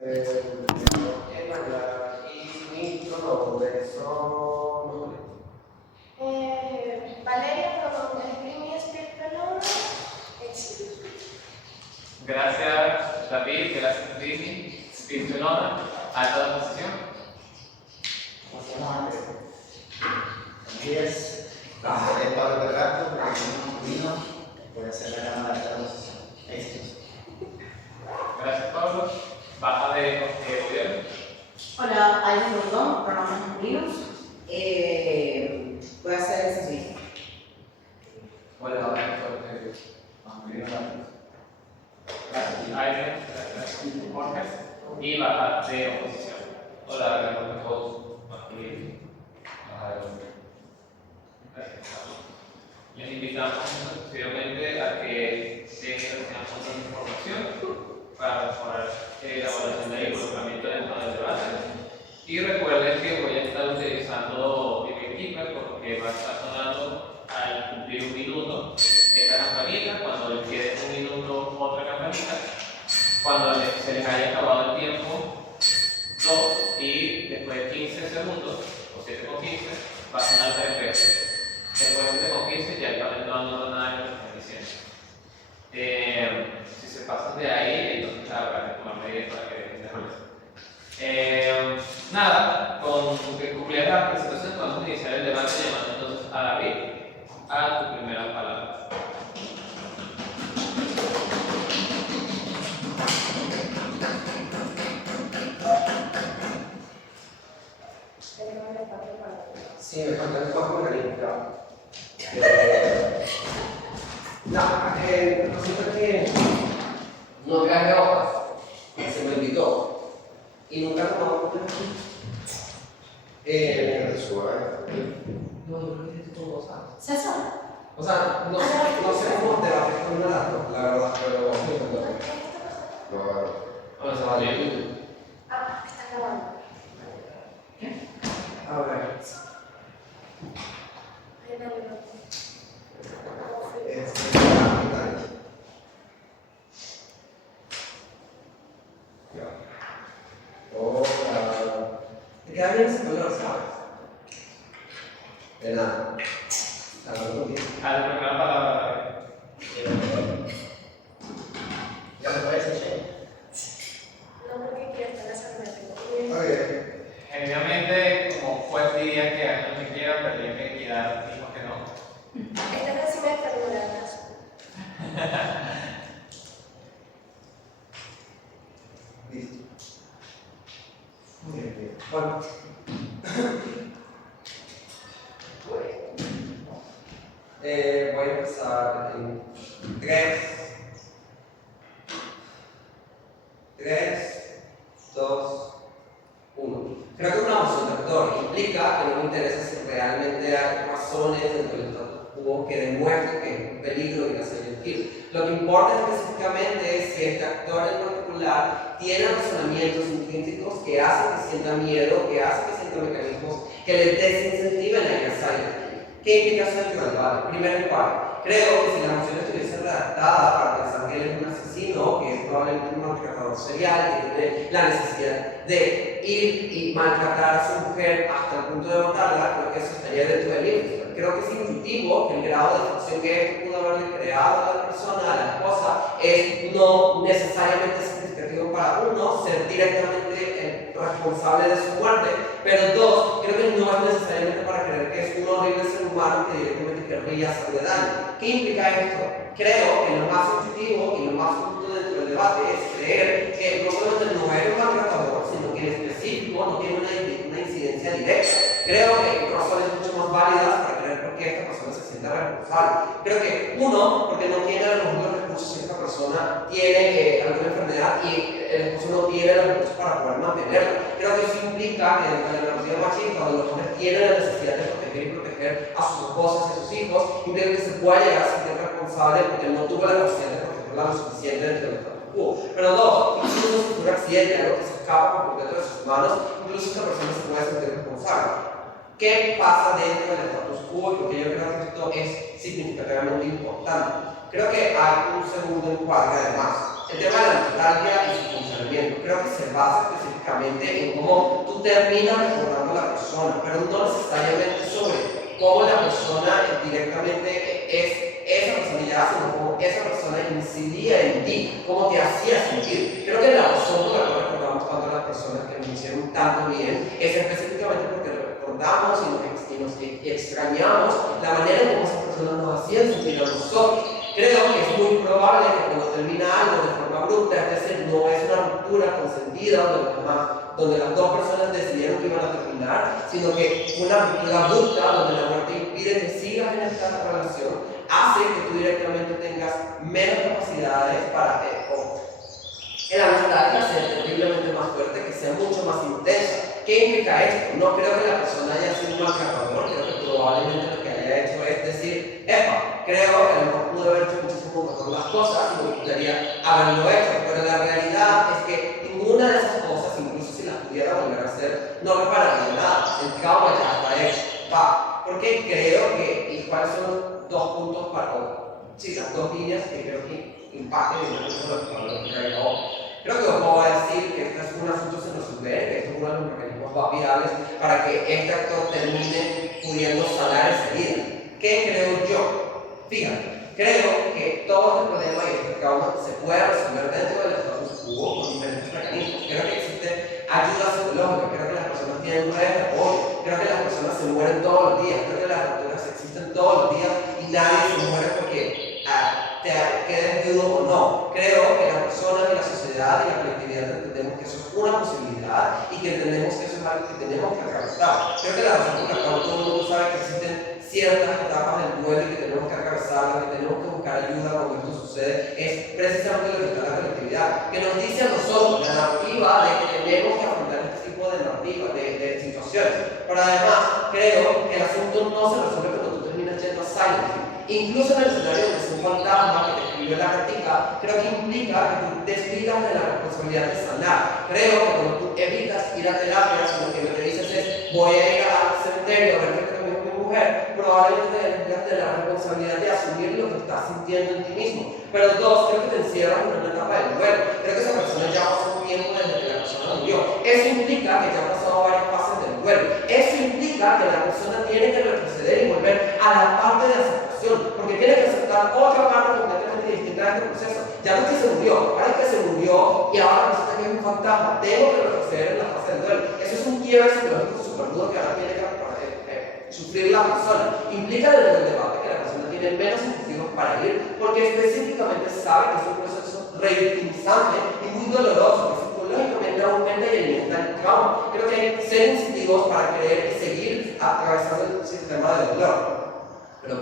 Valeria from Esgrima Spiritual Exhibit. Gracias David, gracias Esgrima Spiritual, alta posición. Así es. Es Pablo Berraco, vino, puede hacer la cámara de transición. Éxitos. Gracias Pablo. Baja de gobierno. Hola, Alvin Gordón, pronombres masculinos. Voy a hacer el sencillo. Hola, Jorge. Masculino. Gracias. Aileen, gracias. Jorge. Y baja de oposición. Hola, Jorge. Masculino. Baja de oposición. Gracias. Les invitamos exclusivamente a que recibamos esta información para mejorar la evaluación del involucramiento dentro del debate. Y recuerden que voy a estar utilizando Beekeeper porque va a estar sonando al cumplir un minuto esta campanita. Cuando les quede un minuto, otra campanita. Cuando se les haya acabado el tiempo, 2, y después de 15 segundos, o 7,15, va a sonar 3 veces. Después de 7,15 ya el panel no anota nada de lo que están diciendo. Si se pasan de ahí, entonces habrá que tomar medidas para que mejore. Nada, con que concluya la presentación podemos iniciar el debate llamando entonces a David a tu primera palabra. Sí, me falta un poco de calificar. Resulta que no traje hojas, se me olvidó y nunca tomamos una aquí. No, yo creo que todo, ¿sabes? César. O sea, no sé cómo te va a afectar una laptop, la verdad, pero bueno, se va a leer. Está grabando. A ver. Te queda bien ese color, ¿sabes? De nada. Hablando bien. A la primera palabra. Ya me parece, Che. No, porque quiero estar haciendo. Generalmente, como juez diría que hagan lo que quieran, pero tienen que equidad, dijo que no. Esta es encima de formuladas. Listo. Muy bien. Bueno. Voy a empezar en 3, 2, 1. Creo que una opción de actor implica que no me interesa si realmente hay razones dentro del status quo que demuestren que es un peligro y hacer el film. Lo que importa específicamente es si este actor en particular tiene razonamientos intrínsecos que hacen que sienta miedo, que hacen que sienta mecanismos que le desincentiven a ingresar en el film. ¿Qué implicaciones tiene el debate? Primero lugar, creo que si la moción estuviese redactada para pensar que él es un asesino, que es probablemente un maltratador serial, que tiene la necesidad de ir y maltratar a su mujer hasta el punto de matarla, creo que eso estaría dentro del límite. Creo que es intuitivo que el grado de ficción que esto pudo haberle creado a la persona, a la esposa, es no necesariamente significativo para uno ser directamente responsable de su muerte, pero 2, creo que no es necesariamente para creer que es un horrible ser humano que directamente querría hacerle daño. ¿Qué implica esto? Creo que lo más intuitivo y lo más justo dentro del debate es creer que no solamente no es un maltratador, sino que en específico no tiene una incidencia directa. Creo que hay razones mucho más válidas para creer por qué esta persona se siente responsable. Creo que, uno, porque no tiene los mismos recursos si esta persona tiene alguna enfermedad y el esposo no tiene los recursos para poder mantenerla. Creo que eso implica que dentro de la narrativa machista, donde los hombres tienen la necesidad de proteger y proteger a sus esposas y a sus hijos, implica que se pueda llegar a sentir responsable porque no tuvo la capacidad de protegerla lo suficiente dentro del status quo. Pero 2, incluso si sufre un accidente, algo que se escapa por completo de sus manos, incluso esta persona se puede sentir responsable. ¿Qué pasa dentro del status quo? Porque yo creo que esto es significativamente importante. Creo que hay un segundo encuadre además. el tema de la nostalgia y su funcionamiento. Creo que se basa específicamente en cómo tú terminas recordando a la persona, pero no necesariamente sobre cómo la persona directamente es esa personalidad, sino cómo esa persona incidía en ti, cómo te hacía sentir. Creo que la razón por la cual recordamos tanto a las personas que nos hicieron tanto bien es específicamente porque recordamos y nos extrañamos la manera en cómo esas personas nos hacían sentir a nosotros. Creo que es muy probable que cuando termina algo de forma abrupta, es decir, no es una ruptura consentida donde las dos personas decidieron que iban a terminar, sino que una ruptura abrupta donde la muerte impide que sigas en esta relación, hace que tú directamente tengas menos capacidades para que la nostalgia sea terriblemente más fuerte, que sea mucho más intensa. ¿Qué implica esto? No creo que la persona haya sido un maltratador, creo que probablemente lo que haya hecho es decir, epa, creo que a lo mejor pude haber hecho muchísimo mejor las cosas y me gustaría haberlo hecho, pero la realidad es que ninguna de esas cosas, incluso si las pudiera volver a hacer, no repararía nada. El trauma ya está hecho. Porque creo que, y cuáles son los dos puntos las dos líneas que creo que impacten en el tema de lo que hay ahora. Creo que os puedo decir que este es un asunto sin resolver, que este es uno de los mecanismos vapidables para que este actor termine pudiendo sanar esa herida. ¿Qué creo yo? Fíjate, creo que todo este problema y este trauma se puede resolver dentro del status quo con diferentes mecanismos. Creo que existe ayuda psicológica, creo que las personas tienen redes de apoyo, creo que las personas se mueren todos los días, creo que las rupturas existen todos los días y nadie se muere porque te quedes viudo o no. Creo que las personas y la sociedad y la colectividad entendemos que eso es una posibilidad y que entendemos que eso es algo que tenemos que atravesar. Creo que la razón por la cual todo el mundo sabe que existen ciertas etapas del duelo y que tenemos que atravesarlas, que tenemos que buscar ayuda cuando esto sucede, es precisamente lo que está en la colectividad, que nos dice a nosotros la narrativa de que tenemos que afrontar este tipo de narrativas, de situaciones. Pero además, creo que el asunto no se resuelve cuando tú terminas yendo a Silent Hill. Incluso en el escenario de un fantasma que te escribió la crítica, creo que implica que tú te desligas de la responsabilidad de sanar. Creo que cuando tú evitas ir a terapia, lo que te dices es voy a ir al cementerio a ver qué tengo con mi mujer, probablemente te desligas de la responsabilidad de asumir lo que estás sintiendo en ti mismo. Pero dos, creo que te encierras en una etapa del duelo. Creo que esa persona ya pasó un tiempo desde que la persona murió. Eso implica que ya ha pasado varias fases del duelo. Eso implica que la persona tiene que retroceder y volver a la parte de aceptación, porque tiene que aceptar otra parte completamente distinta de este proceso. Ya no es que se murió, ahora es que se murió y ahora resulta que es un fantasma. Tengo que retroceder en la fase del duelo. Eso es un quiebre psicológico súper duro que ahora tiene que sufrir la persona. Implica desde el debate que la persona tiene menos incentivos para ir, porque específicamente sabe que es un proceso revictimizante y muy doloroso, que psicológicamente aumenta y alimenta el trauma. Creo que hay que ser incentivos para querer seguir atravesando el sistema de dolor. Pero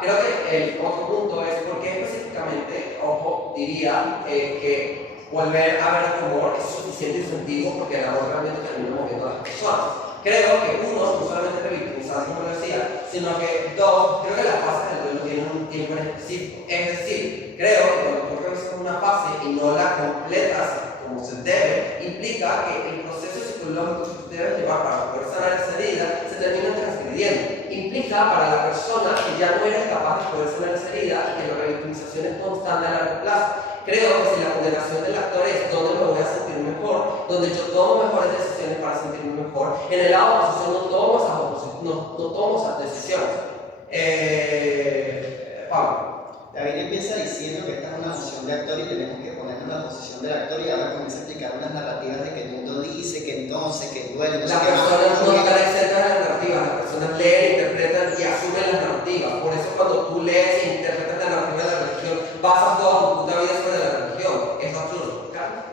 creo que el otro punto es por qué específicamente, ojo, diría que volver a ver el tumor es suficiente incentivo porque el amor realmente termina moviendo a las personas. Creo que uno, no solamente revictimizar, como lo decía, sino que dos, creo que las fases del duelo tienen un tiempo en específico. Es decir, creo que cuando tú revisas una fase y no la completas como se debe, implica que el proceso psicológico que tú debes llevar para poder sanar esa herida se termina transgrediendo. Implica para la persona que ya no eres capaz de poder sanar esa herida y que la revictimización es constante a largo plazo. Creo que si la condenación del actor es donde me voy a sentir mejor, donde yo tomo mejores decisiones para sentirme mejor, en el lado de oposición no tomo esas decisiones. Pablo. David empieza diciendo que esta es una posición de actor y tenemos que ponernos en la posición del actor y ahora comienza a explicar unas narrativas de que el mundo dice, que entonces, que duele, no sé Las qué más. personas no están exentas de las narrativas, las personas leen, interpretan y asumen las narrativas. Por eso cuando tú lees e interpretas la narrativa de la religión, basas toda tu puta vida sobre la religión. Es absurdo.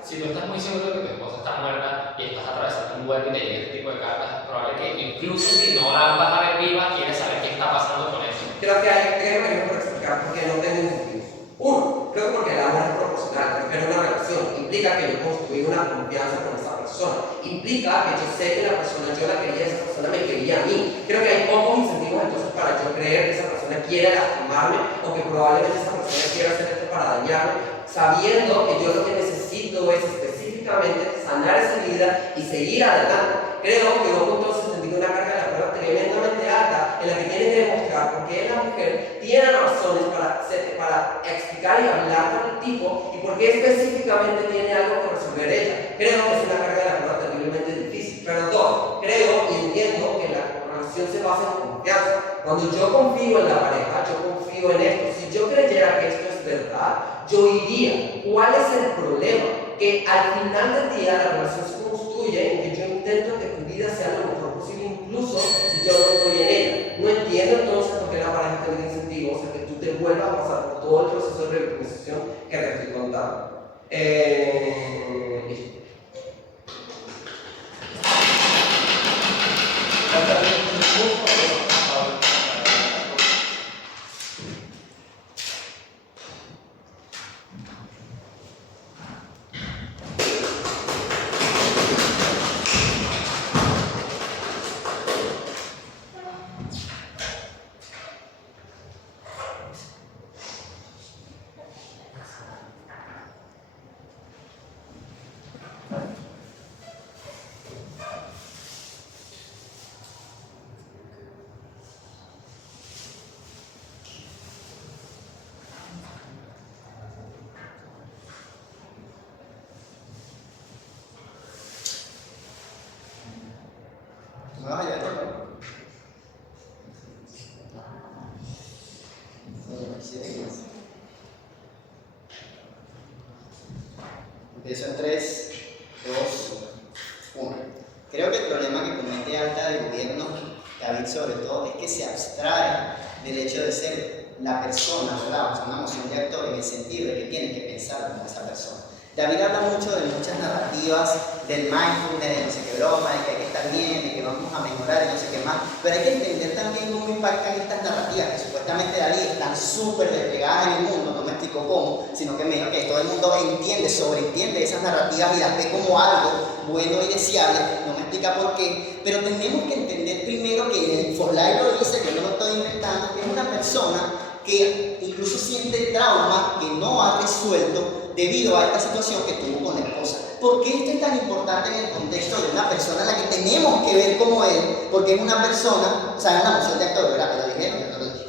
Si tú estás muy seguro de que tu esposa está muerta y estás atravesando un duelo y te llega este tipo de cartas, es probable que incluso si no la vas a ver viva, quieres saber qué está pasando con eso. Creo que hay tres mecanismos para explicar por qué no tengo incentivos. Uno, creo que porque el amor es proporcional, prefiero una relación, implica que yo construí una confianza con esa persona, implica que yo sé que la persona, yo la quería, esa persona me quería a mí. Creo que hay pocos incentivos entonces para yo creer que esa persona quiere lastimarme o que probablemente esa persona quiera hacer esto para dañarme, sabiendo que yo lo que necesito es específicamente sanar esa herida y seguir adelante. Creo que vos entonces sentí una carga de la prueba tremendamente alta en la que tiene que demostrar por qué la mujer tiene razones para explicar y hablar con el tipo y por qué específicamente tiene algo que resolver ella. Creo que es una carga de la prueba terriblemente difícil. Pero dos, creo y entiendo que la relación se basa en confianza. Cuando yo confío en la pareja, yo confío en esto. Si yo creyera que esto es verdad, yo iría. ¿Cuál es el problema? Que al final del día la relación se construye en que yo intento que tu vida sea lo mejor posible, incluso si yo no estoy en ella. No entiendo entonces por qué la pareja te da incentivos a que tú te vuelvas a pasar por todo el proceso de revictimización que te estoy contando. Listo. Empiezo en 3, 2, 1. Creo que el problema que comete Alta del gobierno, David sobre todo, es que se abstrae del hecho de ser la persona, ¿verdad? O sea, una moción de actor en el sentido de que tiene que pensar como esa persona. David habla mucho de muchas narrativas, del mindfulness, de no sé qué broma, de que hay que estar bien, de que vamos a mejorar, de no sé qué más, pero hay que entender también cómo impactan estas narrativas que supuestamente David están súper desplegadas en el mundo, no me explico cómo, sino que me dijo que todo el mundo entiende, sobreentiende esas narrativas y las ve como algo bueno y deseable, no me explica por qué, pero tenemos que entender primero que el Forlay lo dice, que no lo estoy inventando, que es una persona que incluso siente trauma que no ha resuelto debido a esta situación que tuvo con la esposa. ¿Por qué esto es tan importante en el contexto de una persona a la que tenemos que ver como él? Porque es una persona, o sea, es una moción de actor, ¿verdad? Pero dije, no lo dije.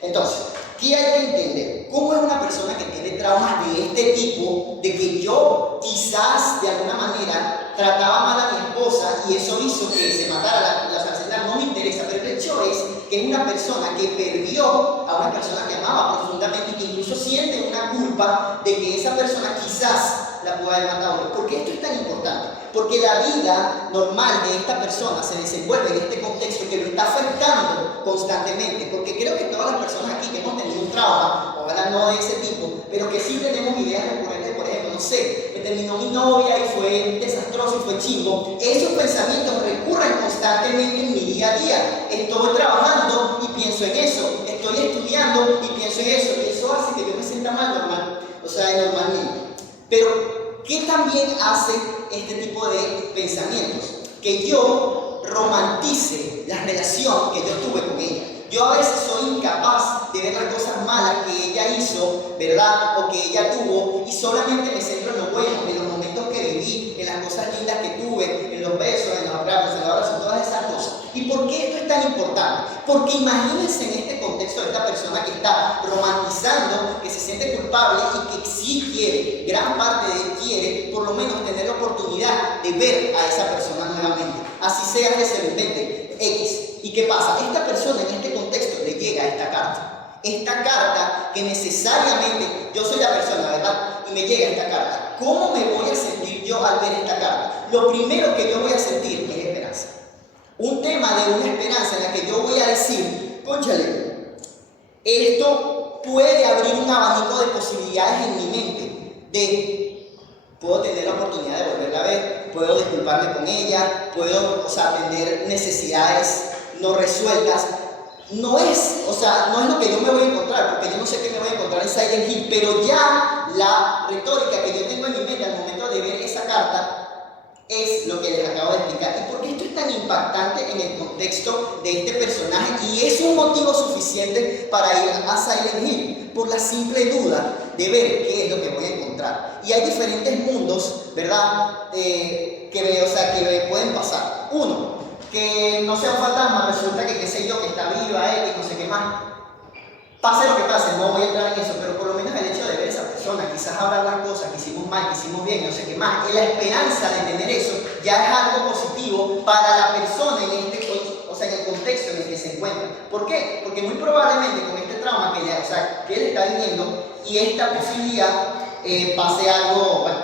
Entonces, ¿qué hay que entender? ¿Cómo es una persona que tiene traumas de este tipo, de que yo quizás de alguna manera trataba mal a mi esposa y eso hizo que se matara la sociedad? No me interesa, pero el hecho es que es una persona que perdió a una persona que amaba profundamente y que incluso siente una culpa de que esa persona quizás la pueda haber matado. ¿Por qué esto es tan importante? Porque la vida normal de esta persona se desenvuelve en este contexto que lo está afectando constantemente. Porque creo que todas las personas aquí que hemos tenido un trauma, ojalá no de ese tipo, pero que sí tenemos ideas recurrentes, por ejemplo, no sé, me terminó mi novia y fue desastroso y fue chimbo. Esos pensamientos recurren constantemente en mi día a día. Estoy trabajando y pienso en eso. Estoy estudiando y pienso en eso. Y eso hace que yo me sienta mal normal, o sea, normalmente. Pero, ¿qué también hace este tipo de pensamientos? Que yo romantice la relación que yo tuve con ella. Yo a veces soy incapaz de ver las cosas malas que ella hizo, ¿verdad? O que ella tuvo, y solamente me centro en lo bueno, en los momentos que viví, en las cosas lindas que tuve, en los besos, en los abrazos, en los abrazos, todas esas cosas. ¿Y por qué esto es tan importante? Porque imagínense en este contexto de esta persona que está romantizando, que se siente culpable y que sí quiere, gran parte de él quiere, por lo menos tener la oportunidad de ver a esa persona nuevamente. Así sea que se lo invente X. ¿Y qué pasa? Esta persona en este contexto le llega esta carta. Esta carta que necesariamente, yo soy la persona, ¿verdad? Y me llega esta carta. ¿Cómo me voy a sentir yo al ver esta carta? Lo primero que yo voy a sentir es esperanza. Un tema de una esperanza en la que yo voy a decir, cónchale, esto puede abrir un abanico de posibilidades en mi mente, de puedo tener la oportunidad de volverla a ver, puedo disculparme con ella, puedo, atender necesidades no resueltas. No es lo que yo me voy a encontrar, porque yo no sé qué me voy a encontrar en Silent Hill, pero ya la retórica que yo tengo en mi mente al momento de ver esa carta es lo que les acabo de explicar. ¿Y por qué esto es tan impactante en el contexto de este personaje? Y es un motivo suficiente para ir a Silent Hill, por la simple duda de ver qué es lo que voy a encontrar. Y hay diferentes mundos, ¿verdad? Que pueden pasar. Uno, que no sea un fantasma, resulta que qué sé yo, que está viva, que no sé qué más. Pase lo que pase, no voy a entrar en eso, pero por lo menos el hecho de ver a esa persona, quizás hablar las cosas que hicimos mal, que hicimos bien, no sé qué más, y la esperanza de tener eso ya es algo positivo para la persona en en el contexto en el que se encuentra. ¿Por qué? Porque muy probablemente con este trauma que él está viviendo y esta posibilidad pase algo, bueno,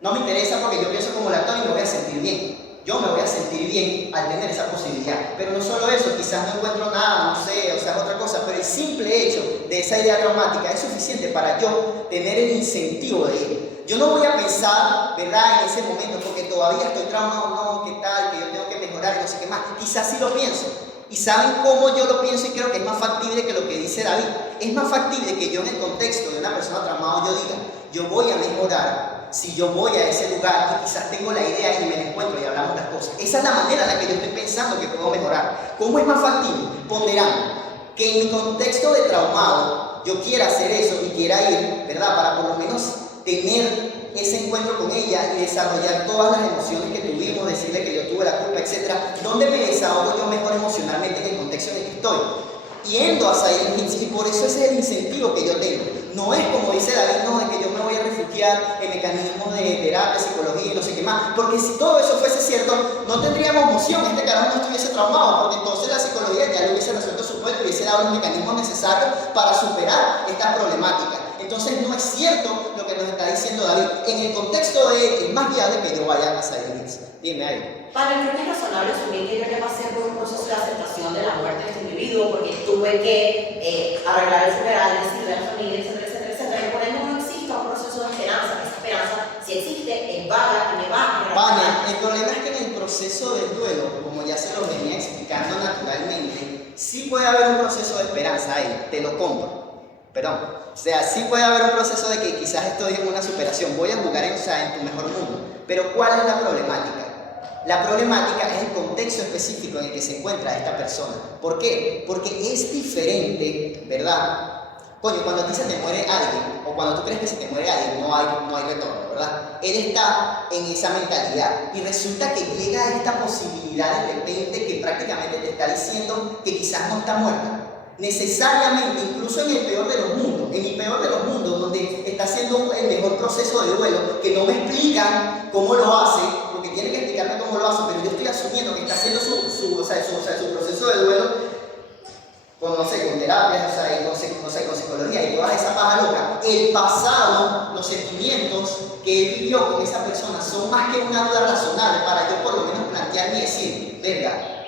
no me interesa porque yo pienso como el actor y me voy a sentir bien. Yo me voy a sentir bien al tener esa posibilidad. Pero no solo eso, quizás no encuentro nada, no sé, o sea, es otra cosa, pero el simple hecho de esa idea traumática es suficiente para yo tener el incentivo de ello. Yo no voy a pensar, ¿verdad?, en ese momento, porque todavía estoy traumado, no, qué tal, que yo tengo que mejorar, no sé qué más. Quizás sí lo pienso. Y saben cómo yo lo pienso y creo que es más factible que lo que dice David. Es más factible que yo en el contexto de una persona traumada yo diga, yo voy a mejorar si yo voy a ese lugar y quizás tengo la idea y me la encuentro y hablamos las cosas. Esa es la manera en la que yo estoy pensando que puedo mejorar. ¿Cómo es más factible? Ponderando que en mi contexto de traumado yo quiera hacer eso y quiera ir, ¿verdad?, para por lo menos tener ese encuentro con ella y desarrollar todas las emociones que tuvimos, decirle que yo tuve la culpa, etc. ¿Dónde me desahogo yo mejor emocionalmente en el contexto en el que estoy? Yendo a Silent Hills, y por eso ese es el incentivo que yo tengo. No es como dice David, no, de que yo me voy a refugiar en mecanismos de terapia, psicología y no sé qué más, porque si todo eso fuese cierto, no tendríamos emoción, este carajo no estuviese traumado, porque entonces la psicología ya le hubiese resuelto su problema y hubiese dado los mecanismos necesarios para superar estas problemáticas. Entonces no es cierto lo que nos está diciendo David. En el contexto de él, es más viable que yo vaya a Silent Hills. Dime ahí. Para mí es razonable asumir que yo ya pasé por un proceso de aceptación de la muerte de este individuo, porque tuve que arreglar el funeral, decirle a la familia, etcétera, etcétera, etcétera. Y por ende no existe un proceso de esperanza. Esa esperanza, si existe, es vaga y me va a generar. Vale, el problema es que en el proceso del duelo, como ya se lo venía explicando naturalmente, sí puede haber un proceso de esperanza ahí, te lo compro. Perdón. O sea, sí puede haber un proceso de que quizás estoy en una superación, voy a jugar en tu mejor mundo. Pero ¿cuál es la problemática? La problemática es el contexto específico en el que se encuentra esta persona. ¿Por qué? Porque es diferente, ¿verdad? Coño, cuando a ti se te muere alguien, o cuando tú crees que se te muere alguien, no hay retorno, ¿verdad? Él está en esa mentalidad y resulta que llega esta posibilidad de repente que prácticamente te está diciendo que quizás no está muerta. Necesariamente, incluso en el peor de los mundos, en el peor de los mundos, donde está haciendo el mejor proceso de duelo, que no me explican cómo lo hace, porque tienen que explicarme cómo lo hace, pero yo estoy asumiendo que está haciendo su proceso de duelo con terapias, con psicología y toda esa paja loca. El pasado, los sentimientos que él vivió con esa persona son más que una duda razonable para yo por lo menos plantearme y decir, venga,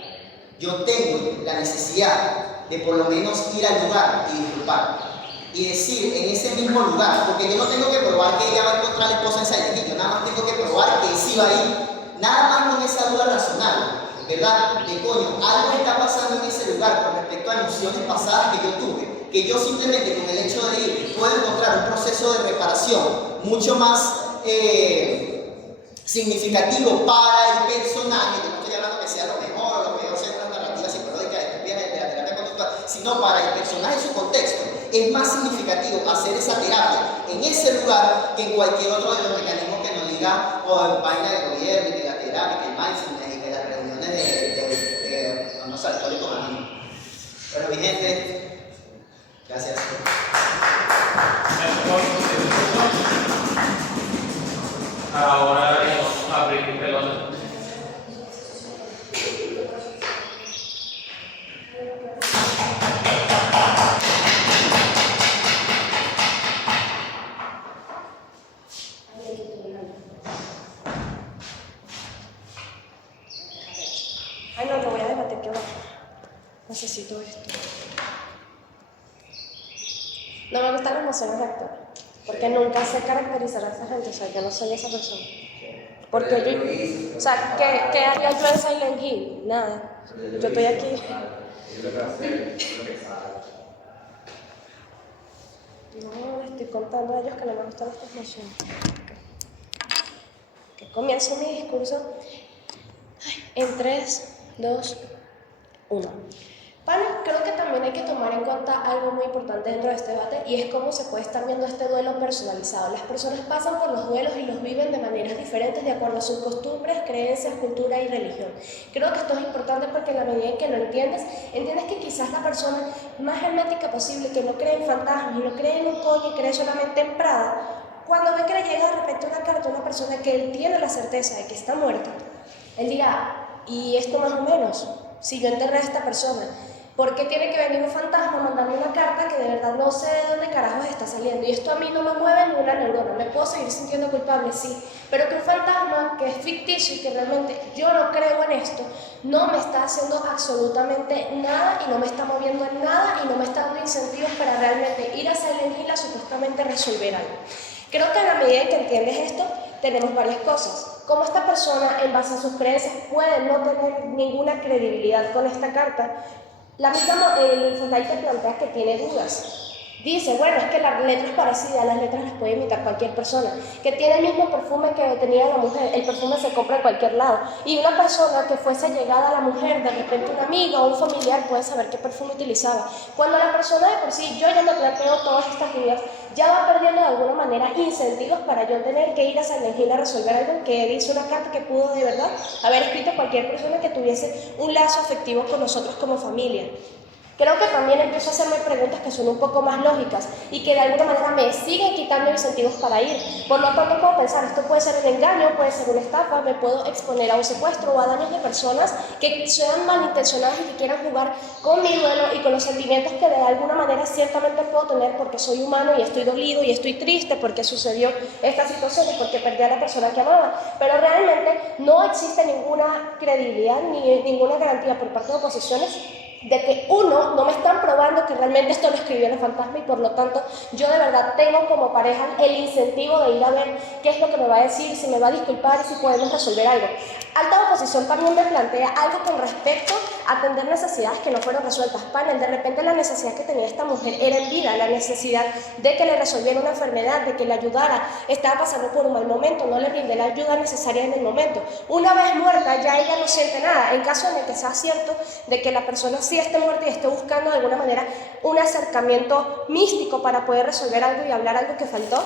yo tengo la necesidad de por lo menos ir al lugar y disculpar. Y decir en ese mismo lugar, porque yo no tengo que probar que ella va a encontrar la esposa en Silent Hill, yo nada más tengo que probar que sí va a ir. Nada más con esa duda razonable, ¿verdad? De coño, algo está pasando en ese lugar con respecto a emociones pasadas que yo tuve, que yo simplemente con el hecho de ir puedo encontrar un proceso de reparación mucho más significativo para el personaje. Yo no estoy hablando que sea lo mejor o lo peor según las narrativas psicológicas de la terapia conductual, sino para el personaje y su contexto. Es más significativo hacer esa terapia en ese lugar que en cualquier otro de los mecanismos que nos diga o en vaina de gobierno, y que la terapia, que el mindfulness y que las reuniones de unos alcohólicos anónimos. Bueno, mi gente, gracias. Ahora vamos a abrir el pelón. Ay, no, lo voy a debatir que abajo. Necesito esto. No me gustan las emociones de actor, porque nunca sé caracterizar a esa gente, o sea, yo no soy esa persona. Porque yo, o sea, ¿qué haría yo en Silent Hill? Nada. Yo estoy aquí. No, les estoy contando a ellos que no me gustan estas emociones. Que comienzo mi discurso en 3, 2, 1. Bueno, creo que también hay que tomar en cuenta algo muy importante dentro de este debate y es cómo se puede estar viendo este duelo personalizado. Las personas pasan por los duelos y los viven de maneras diferentes de acuerdo a sus costumbres, creencias, cultura y religión. Creo que esto es importante porque en la medida en que lo entiendes que quizás la persona más hermética posible, que no cree en fantasmas y no cree en un coño y cree solamente en Prada, cuando ve que le llega de repente una carta a una persona que él tiene la certeza de que está muerta, él dirá, ¿y esto más o menos? Si yo enterré a esta persona, ¿por qué tiene que venir un fantasma a mandarme una carta que de verdad no sé de dónde carajos está saliendo? Y esto a mí no me mueve ni una neurona. Me puedo seguir sintiendo culpable, sí, pero que un fantasma que es ficticio y que realmente yo no creo en esto, no me está haciendo absolutamente nada y no me está moviendo en nada y no me está dando incentivos para realmente ir a Silent Hill a supuestamente resolver algo. Creo que a la medida en que entiendes esto, tenemos varias cosas. Cómo esta persona, en base a sus creencias, puede no tener ninguna credibilidad con esta carta. La misma Infonavit te plantea que tiene dudas. Dice, bueno, es que la letra es parecida, las letras las puede imitar cualquier persona. Que tiene el mismo perfume que tenía la mujer, el perfume se compra en cualquier lado. Y una persona que fuese llegada a la mujer, de repente un amigo o un familiar, puede saber qué perfume utilizaba. Cuando la persona de por sí, yo ya me planteo todas estas dudas, ya va perdiendo de alguna manera incentivos para yo tener que ir a Silent Hill a resolver algo que dice una carta que pudo de verdad haber escrito cualquier persona que tuviese un lazo afectivo con nosotros como familia. Creo que también empiezo a hacerme preguntas que son un poco más lógicas y que de alguna manera me siguen quitando incentivos para ir. Por lo tanto, puedo pensar, esto puede ser un engaño, puede ser una estafa, me puedo exponer a un secuestro o a daños de personas que sean malintencionadas y que quieran jugar con mi duelo y con los sentimientos que de alguna manera ciertamente puedo tener porque soy humano y estoy dolido y estoy triste porque sucedió esta situación y porque perdí a la persona que amaba. Pero realmente no existe ninguna credibilidad ni ninguna garantía por parte de oposiciones de que uno, no me están probando que realmente esto lo escribió el fantasma y por lo tanto yo de verdad tengo como pareja el incentivo de ir a ver qué es lo que me va a decir, si me va a disculpar y si podemos resolver algo. Alta oposición también me plantea algo con respecto a atender necesidades que no fueron resueltas. Panel, de repente la necesidad que tenía esta mujer era en vida, la necesidad de que le resolviera una enfermedad, de que le ayudara, estaba pasando por un mal momento, no le brindé la ayuda necesaria en el momento. Una vez muerta ya ella no siente nada, en caso de que sea cierto de que la persona sí esté muerta y esté buscando de alguna manera un acercamiento místico para poder resolver algo y hablar algo que faltó,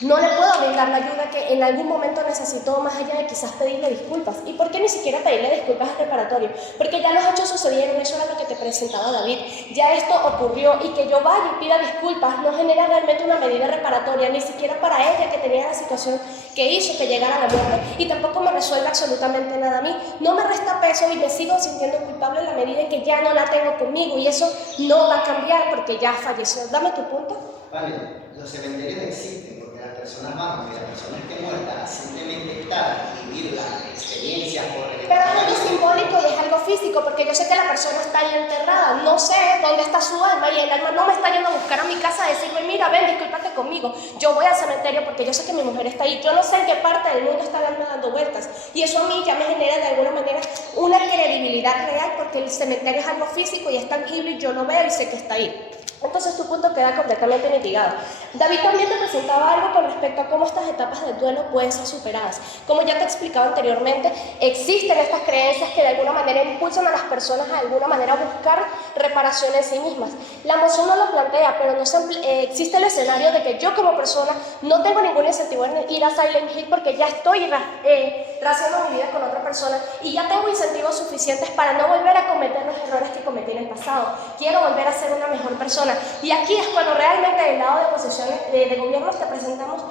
no le puedo brindar la ayuda que en algún momento necesitó más allá de quizás pedirle disculpas. ¿Y por qué ni siquiera pedirle disculpas al reparatorio? Porque ya los hechos sucedieron, eso era lo que te presentaba David. Ya esto ocurrió y que yo vaya y pida disculpas no genera realmente una medida reparatoria, ni siquiera para ella que tenía la situación que hizo que llegara a la muerte y tampoco me resuelve absolutamente nada a mí. No me resta peso y me sigo sintiendo culpable en la medida en que ya no la tengo conmigo y eso no va a cambiar porque ya falleció. Dame tu punto. Vale, los cementerios existen porque las personas van, porque la persona esté muerta, simplemente estar y vivir la experiencia por el... Pero es algo simbólico y es algo físico, porque yo sé que la persona está ahí enterrada, no sé dónde está su alma y el alma no me está yendo a buscar a mi casa a decirme, mira, ven, discúlpate conmigo, yo voy al cementerio porque yo sé que mi mujer está ahí, yo no sé en qué parte del mundo está el alma dando vueltas y eso a mí ya me genera de alguna manera una credibilidad real porque el cementerio es algo físico y es tangible y yo lo veo y sé que está ahí. Entonces tu punto queda completamente mitigado. David también te presentaba algo con respecto a cómo estas etapas del duelo pueden ser superadas. Como ya te he explicado anteriormente, existen estas creencias que de alguna manera impulsan a las personas a de alguna manera a buscar reparación en sí mismas. La moción no lo plantea, pero no existe el escenario de que yo como persona no tengo ningún incentivo en ir a Silent Hill porque ya estoy trazando mi vida con otra persona y ya tengo incentivos suficientes para no volver a cometer los errores que cometí en el pasado. Quiero volver a ser una mejor persona. Y aquí es cuando realmente del lado de oposición de gobiernos te presentamos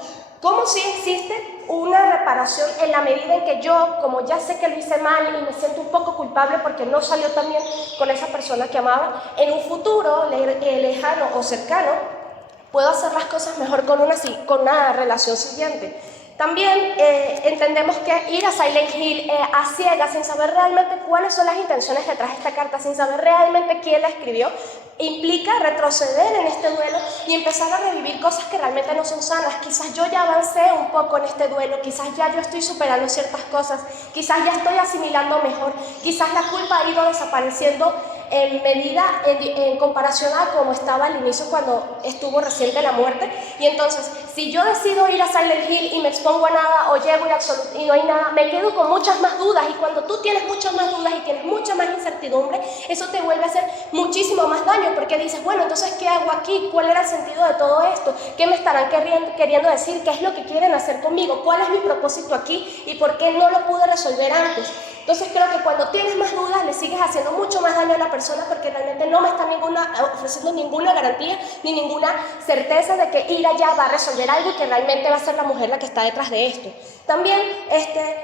cómo sí existe una reparación en la medida en que yo, como ya sé que lo hice mal y me siento un poco culpable porque no salió tan bien con esa persona que amaba, en un futuro lejano o cercano puedo hacer las cosas mejor con una relación siguiente. También entendemos que ir a Silent Hill a ciegas, sin saber realmente cuáles son las intenciones detrás de esta carta, sin saber realmente quién la escribió, implica retroceder en este duelo y empezar a revivir cosas que realmente no son sanas. Quizás yo ya avancé un poco en este duelo, quizás ya yo estoy superando ciertas cosas, quizás ya estoy asimilando mejor, quizás la culpa ha ido desapareciendo en medida, en comparación a cómo estaba al inicio cuando estuvo reciente la muerte. Y entonces, si yo decido ir a Silent Hill y me expongo a nada, o llego y no hay nada, me quedo con muchas más dudas, y cuando tú tienes muchas más dudas y tienes mucha más incertidumbre, eso te vuelve a hacer muchísimo más daño, porque dices, bueno, entonces, ¿qué hago aquí? ¿Cuál era el sentido de todo esto? ¿Qué me estarán queriendo decir? ¿Qué es lo que quieren hacer conmigo? ¿Cuál es mi propósito aquí? ¿Y por qué no lo pude resolver antes? Entonces creo que cuando tienes más dudas le sigues haciendo mucho más daño a la persona, porque realmente no me está ofreciendo ninguna garantía ni ninguna certeza de que ir allá va a resolver algo y que realmente va a ser la mujer la que está detrás de esto. También,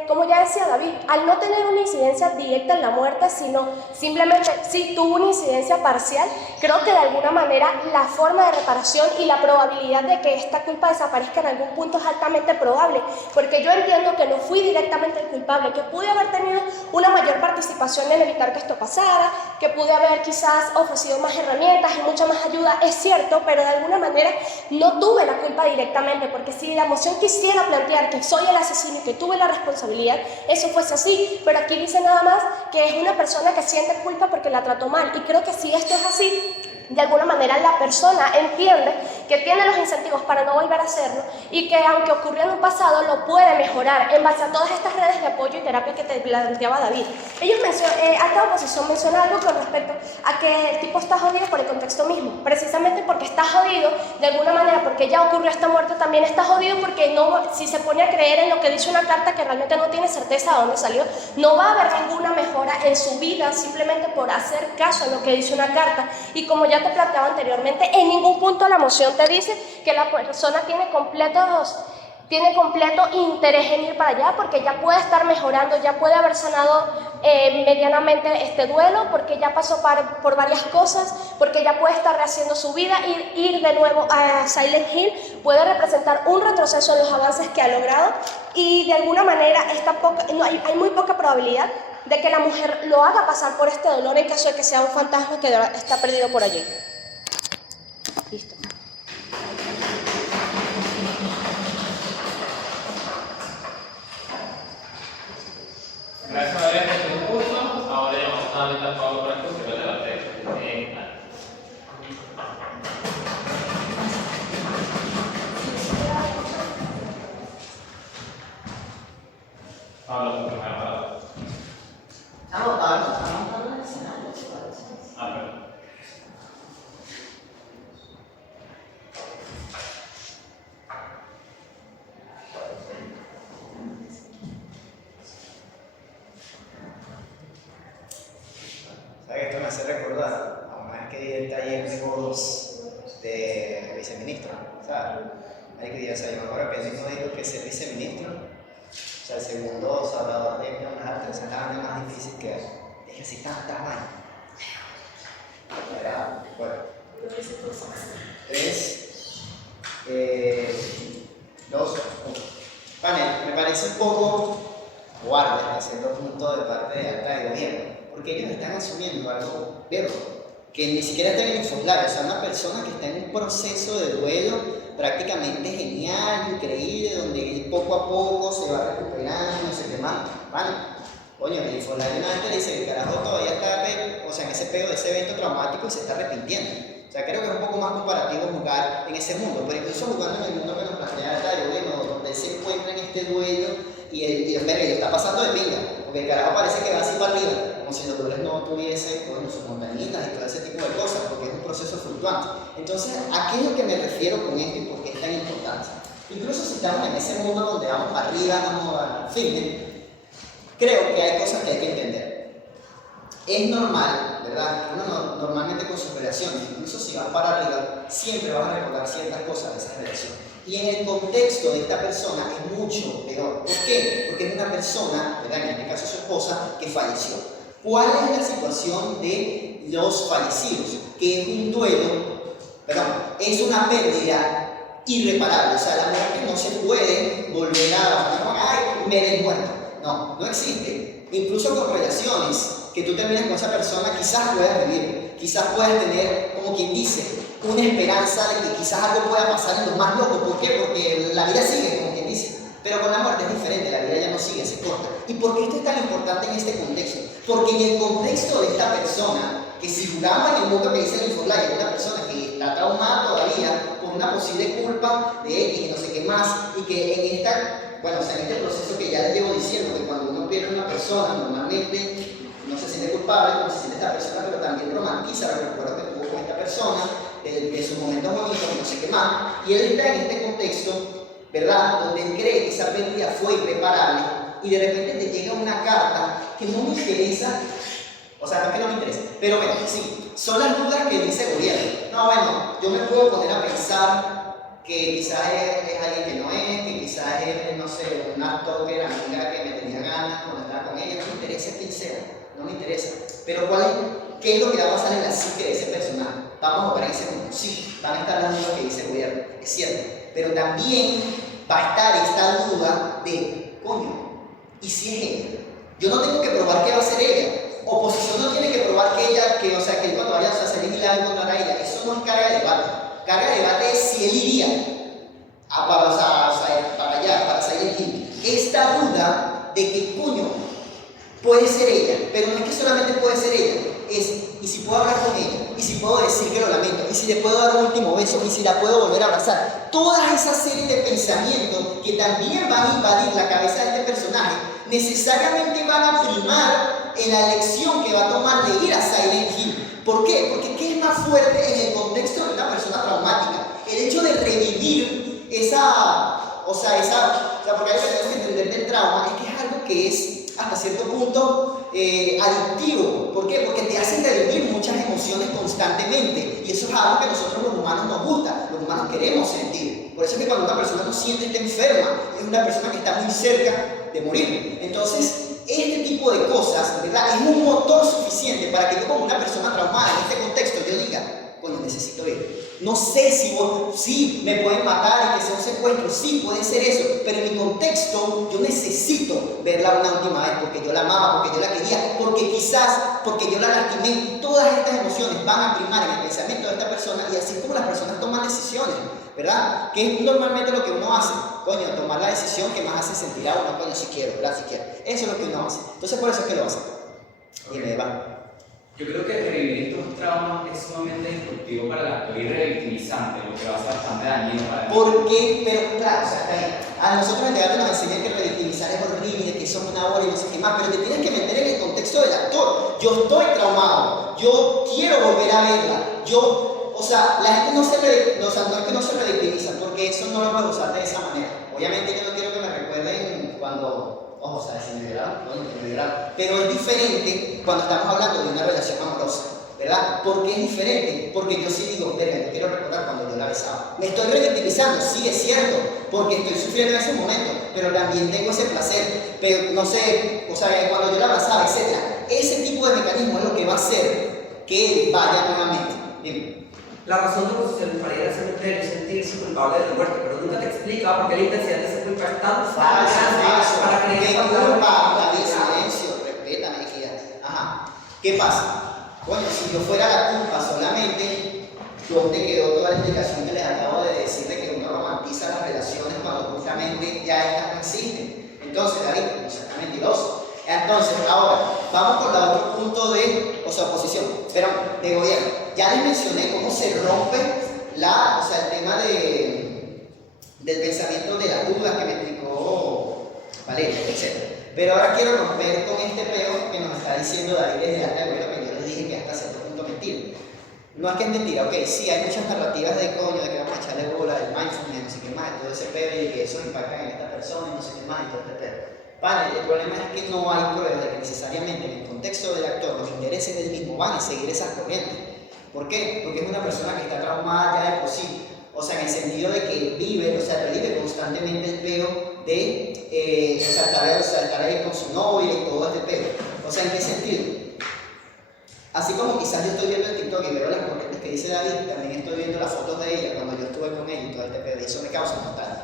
como ya decía David, al no tener una incidencia directa en la muerte, sino simplemente sí tuvo una incidencia parcial, creo que de alguna manera la forma de reparación y la probabilidad de que esta culpa desaparezca en algún punto es altamente probable, porque yo entiendo que no fui directamente el culpable, que pude haber tenido una mayor participación en evitar que esto pasara, que pude haber quizás ofrecido más herramientas y mucha más ayuda, es cierto, pero de alguna manera no tuve la culpa directamente, porque si la moción quisiera plantear que soy el asesino y que tuve la responsabilidad, eso fuese así, pero aquí dice nada más que es una persona que siente culpa porque la trató mal, y creo que si esto es así, de alguna manera la persona entiende que tiene los incentivos para no volver a hacerlo, y que aunque ocurrió en un pasado lo puede mejorar en base a todas estas redes de apoyo y terapia que te planteaba David. Esta oposición menciona algo con respecto a que el tipo está jodido por el contexto mismo, precisamente porque está jodido de alguna manera, porque ya ocurrió esta muerte, también está jodido porque si se pone a creer en lo que dice una carta que realmente no tiene certeza de dónde salió, no va a haber ninguna mejora en su vida simplemente por hacer caso a lo que dice una carta. Y como ya te planteaba anteriormente, en ningún punto la moción te dice que la persona tiene completo interés en ir para allá, porque ya puede estar mejorando, ya puede haber sanado medianamente este duelo, porque ya pasó por varias cosas, porque ya puede estar rehaciendo su vida. Ir de nuevo a Silent Hill puede representar un retroceso en los avances que ha logrado, y de alguna manera hay muy poca probabilidad de que la mujer lo haga pasar por este dolor en caso de que sea un fantasma que está perdido por allí. Listo. Gracias a Dios por este curso. Ahora ya vamos a invitar a Pablo para que se vaya a debate. Pablo, tu primera palabra. Estamos montando en el escenario, chicos. Perdón. ¿Sabes? Esto me hace recordar a una vez que di el taller de godos de viceministro, ¿sabes? Hay que decir, yo me acuerdo que él no dijo que ser viceministro, o sea, el segundo salvador de unas artes, esa es la vaina más difícil que es así tanta vaina. Bueno, 3, 2, 1. Panel, me parece un poco guardia hasta cierto punto de parte de alta de gobierno, porque ellos están asumiendo algo viejo, que ni siquiera está en el formulario. O sea, una persona que está en un proceso de duelo prácticamente genial, increíble, donde él poco a poco se va recuperando, no sé qué más. Vale, coño, el formulario una vez te dice que el carajo todavía está, o sea, en ese pego de ese evento traumático y se está arrepintiendo. O sea, creo que es un poco más comparativo jugar en ese mundo, pero incluso jugando en el mundo que nos plantea alta de gobierno, donde él se encuentra en este duelo y el verga está pasando de pinga, porque el carajo parece que va así para arriba, como si los dolores no tuviesen sus montañitas y todo ese tipo de cosas, porque es un proceso fluctuante. Entonces, ¿a qué es lo que me refiero con esto y por qué es tan importante? Incluso si estamos en ese mundo donde vamos para arriba, vamos al fin, creo que hay cosas que hay que entender. Es normal, ¿verdad? Uno normalmente con sus relaciones, incluso si vas para arriba, siempre vas a recordar ciertas cosas de esas relaciones. Y en el contexto de esta persona es mucho peor. ¿Por qué? Porque es una persona, ¿verdad? En este caso su esposa, que falleció. ¿Cuál es la situación de los fallecidos? Que es un duelo, perdón, es una pérdida irreparable. O sea, la muerte no se puede volver a, ay, me des muerto. No, no existe. Incluso con relaciones que tú terminas con esa persona, quizás puedas vivir, quizás puedas tener, como quien dice, una esperanza de que quizás algo pueda pasar en lo más loco. ¿Por qué? Porque la vida sigue, como quien dice. Pero con la muerte es diferente, la vida ya no sigue, se corta. ¿Y por qué esto es tan importante en este contexto? Porque en el contexto de esta persona, que si jugamos en el mundo que dice el Infolay, una persona que está traumada todavía por una posible culpa de X y no sé qué más, y que en esta, bueno, o sea, en este proceso que ya les llevo diciendo, que cuando uno pierde a una persona, normalmente no se siente culpable, no se siente esta persona, pero también romantiza los recuerdos que tuvo con esta persona, de sus momentos bonitos y no sé qué más, y él está en este contexto, ¿verdad?, donde él cree que esa pérdida fue irreparable, y de repente te llega una carta que no me interesa. O sea, no es que no me interesa, pero bueno, sí, son las dudas que dice el gobierno. No, bueno, yo me puedo poner a pensar que quizás es alguien que no es, que quizás es, no sé, un actor que era amiga que me tenía ganas cuando estaba con ella, no me interesa quién sea, no me interesa. Pero ¿qué es lo que va a pasar en la psique de ese personaje? Vamos a ver en ese mundo. Sí, van a estar las dudas que dice el gobierno, es cierto, pero también va a estar esta duda de, coño, ¿y si es ella? Yo no tengo que probar que va a ser ella. Oposición no tiene que probar que ella, o sea, que él cuando vaya a salir y la va a encontrar a ella. Eso no es carga de debate. Carga de debate es si él iría para allá, para Silent Hill. Esta duda de que, coño, puede ser ella, pero no es que solamente puede ser ella, es, y si puedo hablar con ella, y si puedo decir que lo lamento, y si le puedo dar un último beso, y si la puedo volver a abrazar. Todas esas series de pensamientos que también van a invadir la cabeza de este personaje, necesariamente van a primar en la elección que va a tomar de ir a Silent Hill. ¿Por qué? Porque ¿qué es más fuerte en el contexto de una persona traumática? El hecho de revivir porque hay que tenemos que entender del trauma, es que es algo que es hasta cierto punto adictivo. ¿Por qué? Porque te hacen revivir muchas emociones constantemente, y eso es algo que a nosotros los humanos nos gusta, los humanos queremos sentir. Por eso es que cuando una persona no siente, está enferma, es una persona que está muy cerca de morir. Entonces, este tipo de cosas, ¿verdad?, es un motor suficiente para que yo, como una persona traumada en este contexto, yo diga, coño, necesito ir. No sé si sí, me pueden matar y que sea un secuestro, sí, puede ser eso, pero en mi contexto yo necesito verla una última vez porque yo la amaba, porque yo la quería, porque quizás, porque yo la lastimé. Todas estas emociones van a primar en el pensamiento de esta persona, y así como las personas toman decisiones, ¿verdad? Que es normalmente lo que uno hace, coño, tomar la decisión que más hace sentir a uno, coño, si quiero, ¿verdad? Si quiero. Eso es lo que uno hace. Entonces, por eso es que lo hace. Y me va. Yo creo que revivir estos traumas es sumamente destructivo para el actor y revictimizante, lo que va a ser bastante dañino para él. ¿Por qué? Pero claro, o sea, a nosotros en teatro nos enseñan que revictimizar es horrible, que son una hora y no sé qué más, pero te tienes que meter en el contexto del actor. Yo estoy traumado, yo quiero volver a verla, la gente no es que no se revictimiza, porque eso no lo puedo usar de esa manera. Obviamente yo no quiero que me recuerden cuando... Ojo, si me violaron, pero es diferente cuando estamos hablando de una relación amorosa, ¿verdad? ¿Por qué es diferente? Porque yo sí digo, verga, yo quiero recordar cuando yo la besaba. Me estoy revictimizando, sí, es cierto, porque estoy sufriendo en ese momento, pero también tengo ese placer, pero no sé, cuando yo la abrazaba, etc. Ese tipo de mecanismo es lo que va a hacer que vaya nuevamente. Bien. La razón de oposición para ir a cementerio es sentirse culpable de la muerte, pero nunca te explica por qué la intensidad de esa culpa es tan Falso. para creer ¿Qué que culpa? David, silencio, respétame, equidad. Ajá. ¿Qué pasa? Bueno, si yo fuera la culpa solamente, ¿dónde quedó toda la explicación que les acabo de decir de que uno romantiza las relaciones cuando justamente ya estas no existen? Entonces, David, no seas mentiroso. Entonces, ahora, vamos con el otro punto de oposición, pero de gobierno. Ya les mencioné cómo se rompe el tema del pensamiento de las dudas que me explicó Valeria, etc. Pero ahora quiero romper con este peo que nos está diciendo David desde alta de gobierno, que yo les dije que hasta cierto punto mentira. No es que es mentira, ok, sí, hay muchas narrativas de coño, de que vamos a echarle bola, del mindfulness, no sé qué más, todo ese peo, y que eso impacta en esta persona, y no sé qué más, y todo este peo. Vale, el problema es que no hay pruebas de que necesariamente en el contexto del actor los intereses del mismo van a seguir esas corrientes. ¿Por qué? Porque es una persona que está traumada ya de por sí. O sea, en el sentido de que revive constantemente el peo de saltar ahí con su novia y todo este peo. O sea, ¿en qué sentido? Así como quizás yo estoy viendo el TikTok y veo las corrientes que dice David, también estoy viendo las fotos de ella cuando yo estuve con ella y todo este peo, y eso me causa nostalgia.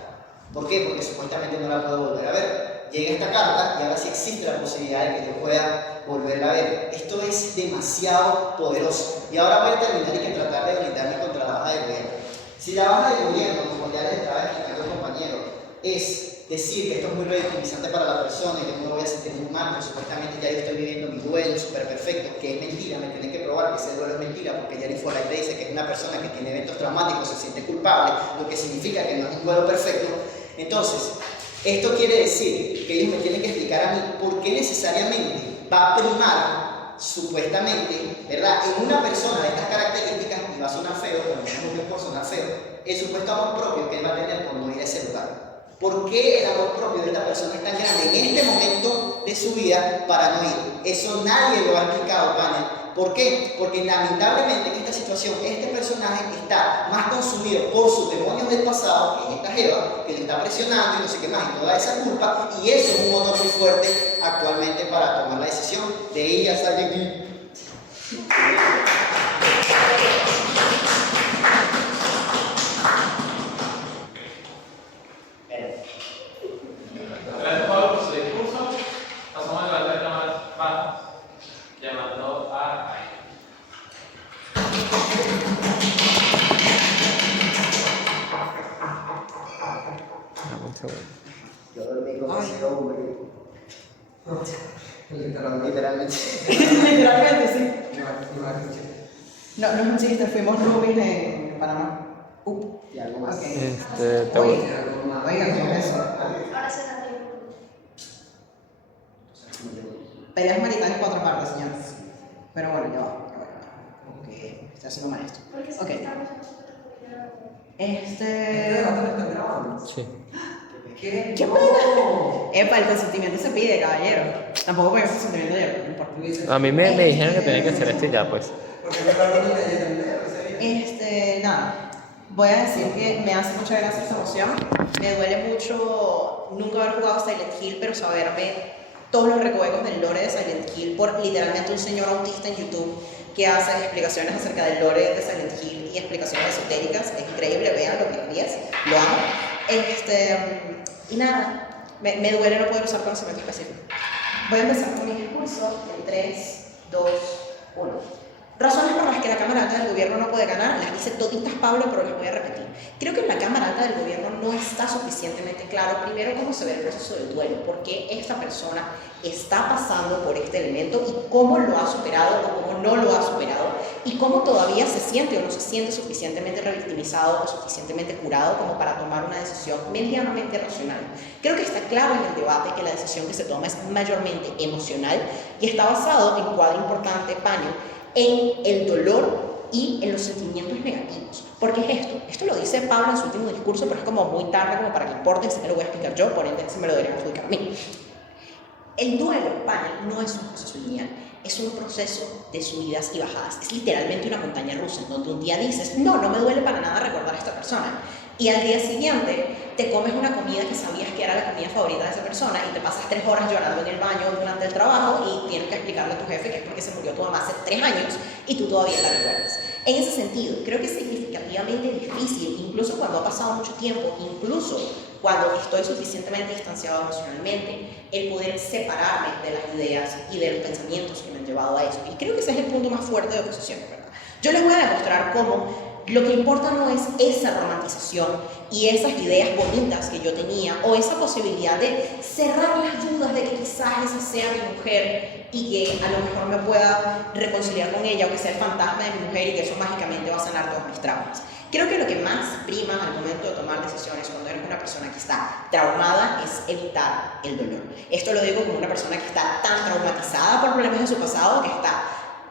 ¿Por qué? Porque supuestamente no la puedo volver a ver. Llega esta carta y ahora sí existe la posibilidad de que yo pueda volverla a ver. Esto es demasiado poderoso. Y ahora voy a terminar y que tratar de blindarme contra la baja del gobierno. Si la baja del gobierno, como ya les estaba explicando el compañero, es decir que esto es muy revictimizante para la persona y que no me voy a sentir muy mal, porque supuestamente ya yo estoy viviendo mi duelo súper perfecto, que es mentira, me tienen que probar que ese duelo es mentira, porque Jennifer Light dice que es una persona que tiene eventos traumáticos, se siente culpable, lo que significa que no es un duelo perfecto. Entonces, esto quiere decir que ellos me tienen que explicar a mí por qué necesariamente va a primar, supuestamente, ¿verdad?, en una persona de estas características, y va a sonar feo, pero no por sonar feo, el supuesto amor propio que él va a tener por no ir a ese lugar. ¿Por qué el amor propio de esta persona es tan grande en este momento de su vida para no ir? Eso nadie lo ha explicado, panel. ¿Por qué? Porque lamentablemente en esta situación este personaje está más consumido por sus demonios del pasado, que es esta jeva, que le está presionando y no sé qué más, y toda esa culpa, y eso es un motor muy fuerte actualmente para tomar la decisión de ir a Silent Hill. Gracias, Pablo, por su discurso. Pasamos a levantar cámaras bajas, llamando a Ay. Yo dormí con ese hombre. Literalmente. Literalmente, sí. No, No, no es un chiste, fuimos roomies en Panamá. Y algo más. Ok. Oigan, ¿cómo es eso? Ahora se da tiempo. Peleas maritales 4 partes, señores. Pero bueno, ya va. Ok, estoy haciendo maestro. Ok. Sí. ¿Qué pena? Epa, el consentimiento se pide, caballero. Tampoco porque el consentimiento ya no importa. A mí me dijeron que tenía que hacer esto y ya, pues. Nada. Voy a decir que me hace mucha gracia esta emoción. Me duele mucho nunca haber jugado Silent Hill, pero saberme todos los recovecos del lore de Silent Hill por literalmente un señor autista en YouTube que hace explicaciones acerca del lore de Silent Hill y explicaciones esotéricas. Es increíble, vean lo que es, lo amo. Y nada, me duele no poder usar conocimiento específico. Voy a empezar con mi discurso en 3, 2, 1. Razones por las que la Cámara Alta del Gobierno no puede ganar, las dice toditas Pablo, pero las voy a repetir. Creo que en la Cámara Alta del Gobierno no está suficientemente claro, primero, cómo se ve el proceso del duelo, por qué esta persona está pasando por este elemento y cómo lo ha superado o cómo no lo ha superado y cómo todavía se siente o no se siente suficientemente revictimizado o suficientemente curado como para tomar una decisión medianamente racional. Creo que está claro en el debate que la decisión que se toma es mayormente emocional y está basado en cuadro importante, panel, en el dolor y en los sentimientos negativos. ¿Por qué es esto? Esto lo dice Pablo en su último discurso, pero es como muy tarde como para que importe, se me lo voy a explicar yo, por ende se me lo deberían explicar a mí. El duelo, panel, no es un proceso lineal, es un proceso de subidas y bajadas. Es literalmente una montaña rusa en donde un día dices, no me duele para nada recordar a esta persona. Y al día siguiente te comes una comida que sabías que era la comida favorita de esa persona y te pasas 3 horas llorando en el baño durante el trabajo y tienes que explicarle a tu jefe que es porque se murió tu mamá hace 3 años y tú todavía la recuerdas. En ese sentido, creo que es significativamente difícil, incluso cuando ha pasado mucho tiempo, incluso cuando estoy suficientemente distanciado emocionalmente, el poder separarme de las ideas y de los pensamientos que me han llevado a eso. Y creo que ese es el punto más fuerte de oposición, ¿verdad? Yo les voy a demostrar cómo lo que importa no es esa romantización y esas ideas bonitas que yo tenía o esa posibilidad de cerrar las dudas de que quizás esa sea mi mujer y que a lo mejor me pueda reconciliar con ella o que sea el fantasma de mi mujer y que eso mágicamente va a sanar todos mis traumas. Creo que lo que más prima al momento de tomar decisiones cuando eres una persona que está traumada es evitar el dolor. Esto lo digo como una persona que está tan traumatizada por problemas de su pasado que está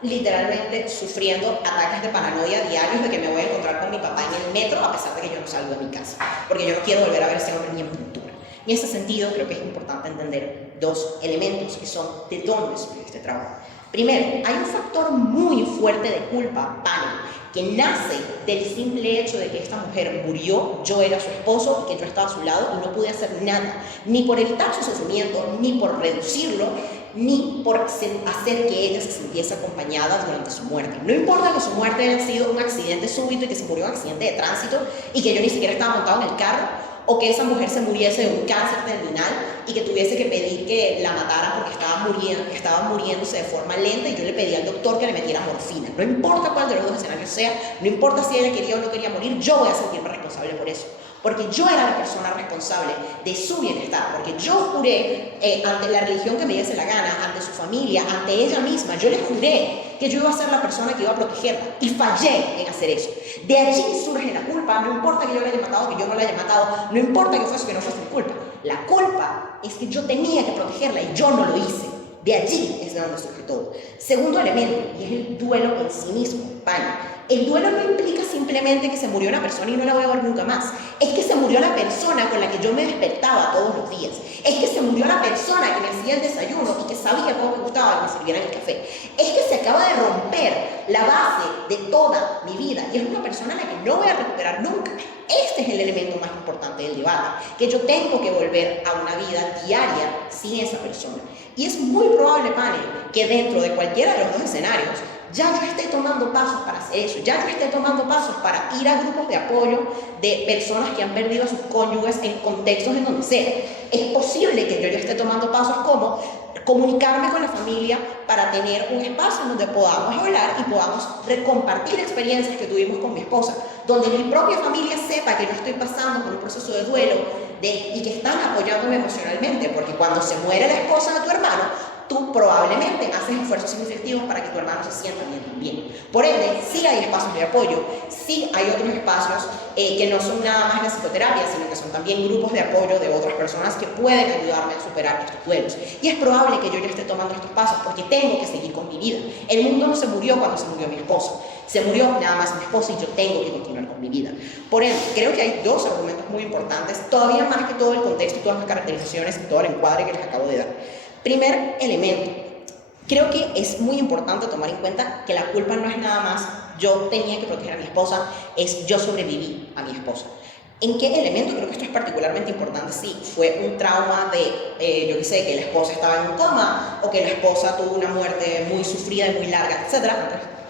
literalmente sufriendo ataques de paranoia diarios de que me voy a encontrar con mi papá en el metro a pesar de que yo no salgo de mi casa, porque yo no quiero volver a ver a ese hombre ni en pintura. En ese sentido, creo que es importante entender 2 elementos que son de dónde surge este trauma. Primero, hay un factor muy fuerte de culpa, pánico, que nace del simple hecho de que esta mujer murió, yo era su esposo y que yo estaba a su lado y no pude hacer nada, ni por evitar su sufrimiento, ni por reducirlo, ni por hacer que ella se sintiese acompañada durante su muerte. No importa que su muerte haya sido un accidente súbito y que se murió en un accidente de tránsito y que yo ni siquiera estaba montado en el carro, o que esa mujer se muriese de un cáncer terminal y que tuviese que pedir que la mataran porque estaba muriéndose de forma lenta y yo le pedí al doctor que le metiera morfina. No importa cuál de los 2 escenarios sea, no importa si ella quería o no quería morir, yo voy a sentirme responsable por eso. porque yo era la persona responsable de su bienestar, porque yo juré ante la religión que me diese la gana, ante su familia, ante ella misma, yo le juré que yo iba a ser la persona que iba a protegerla y fallé en hacer eso. De allí surge la culpa, no importa que yo la haya matado, que yo no la haya matado, no importa que fuese o que no fuese mi culpa. La culpa es que yo tenía que protegerla y yo no lo hice. De allí es de donde surge todo. Segundo elemento, y es el duelo en sí mismo, pánico. El duelo no implica simplemente que se murió una persona y no la voy a ver nunca más. Es que se murió la persona con la que yo me despertaba todos los días. Es que se murió la persona que me hacía el desayuno y que sabía cómo me gustaba que me sirvieran el café. Es que se acaba de romper la base de toda mi vida y es una persona a la que no voy a recuperar nunca. Este es el elemento más importante del debate, que yo tengo que volver a una vida diaria sin esa persona. Y es muy probable, panel, que dentro de cualquiera de los dos escenarios ya yo esté tomando pasos para hacer eso, ya yo esté tomando pasos para ir a grupos de apoyo de personas que han perdido a sus cónyuges en contextos en donde sea. Es posible que yo ya esté tomando pasos como comunicarme con la familia para tener un espacio en donde podamos hablar y podamos compartir experiencias que tuvimos con mi esposa, donde mi propia familia sepa que yo estoy pasando por un proceso de duelo y que están apoyándome emocionalmente, porque cuando se muere la esposa de tu hermano, tú probablemente haces esfuerzos significativos para que tu hermano se sienta bien también. Por ende, sí hay espacios de apoyo, sí hay otros espacios que no son nada más la psicoterapia, sino que son también grupos de apoyo de otras personas que pueden ayudarme a superar estos duelos. Y es probable que yo ya esté tomando estos pasos porque tengo que seguir con mi vida. El mundo no se murió cuando se murió mi esposa. Se murió nada más mi esposa y yo tengo que continuar con mi vida. Por ende, creo que hay dos argumentos muy importantes, todavía más que todo el contexto y todas las caracterizaciones y todo el encuadre que les acabo de dar. Primer elemento, creo que es muy importante tomar en cuenta que la culpa no es nada más yo tenía que proteger a mi esposa, es yo sobreviví a mi esposa. ¿En qué elemento? Creo que esto es particularmente importante. Sí, fue un trauma de, yo qué sé, que la esposa estaba en un coma o que la esposa tuvo una muerte muy sufrida y muy larga, etc.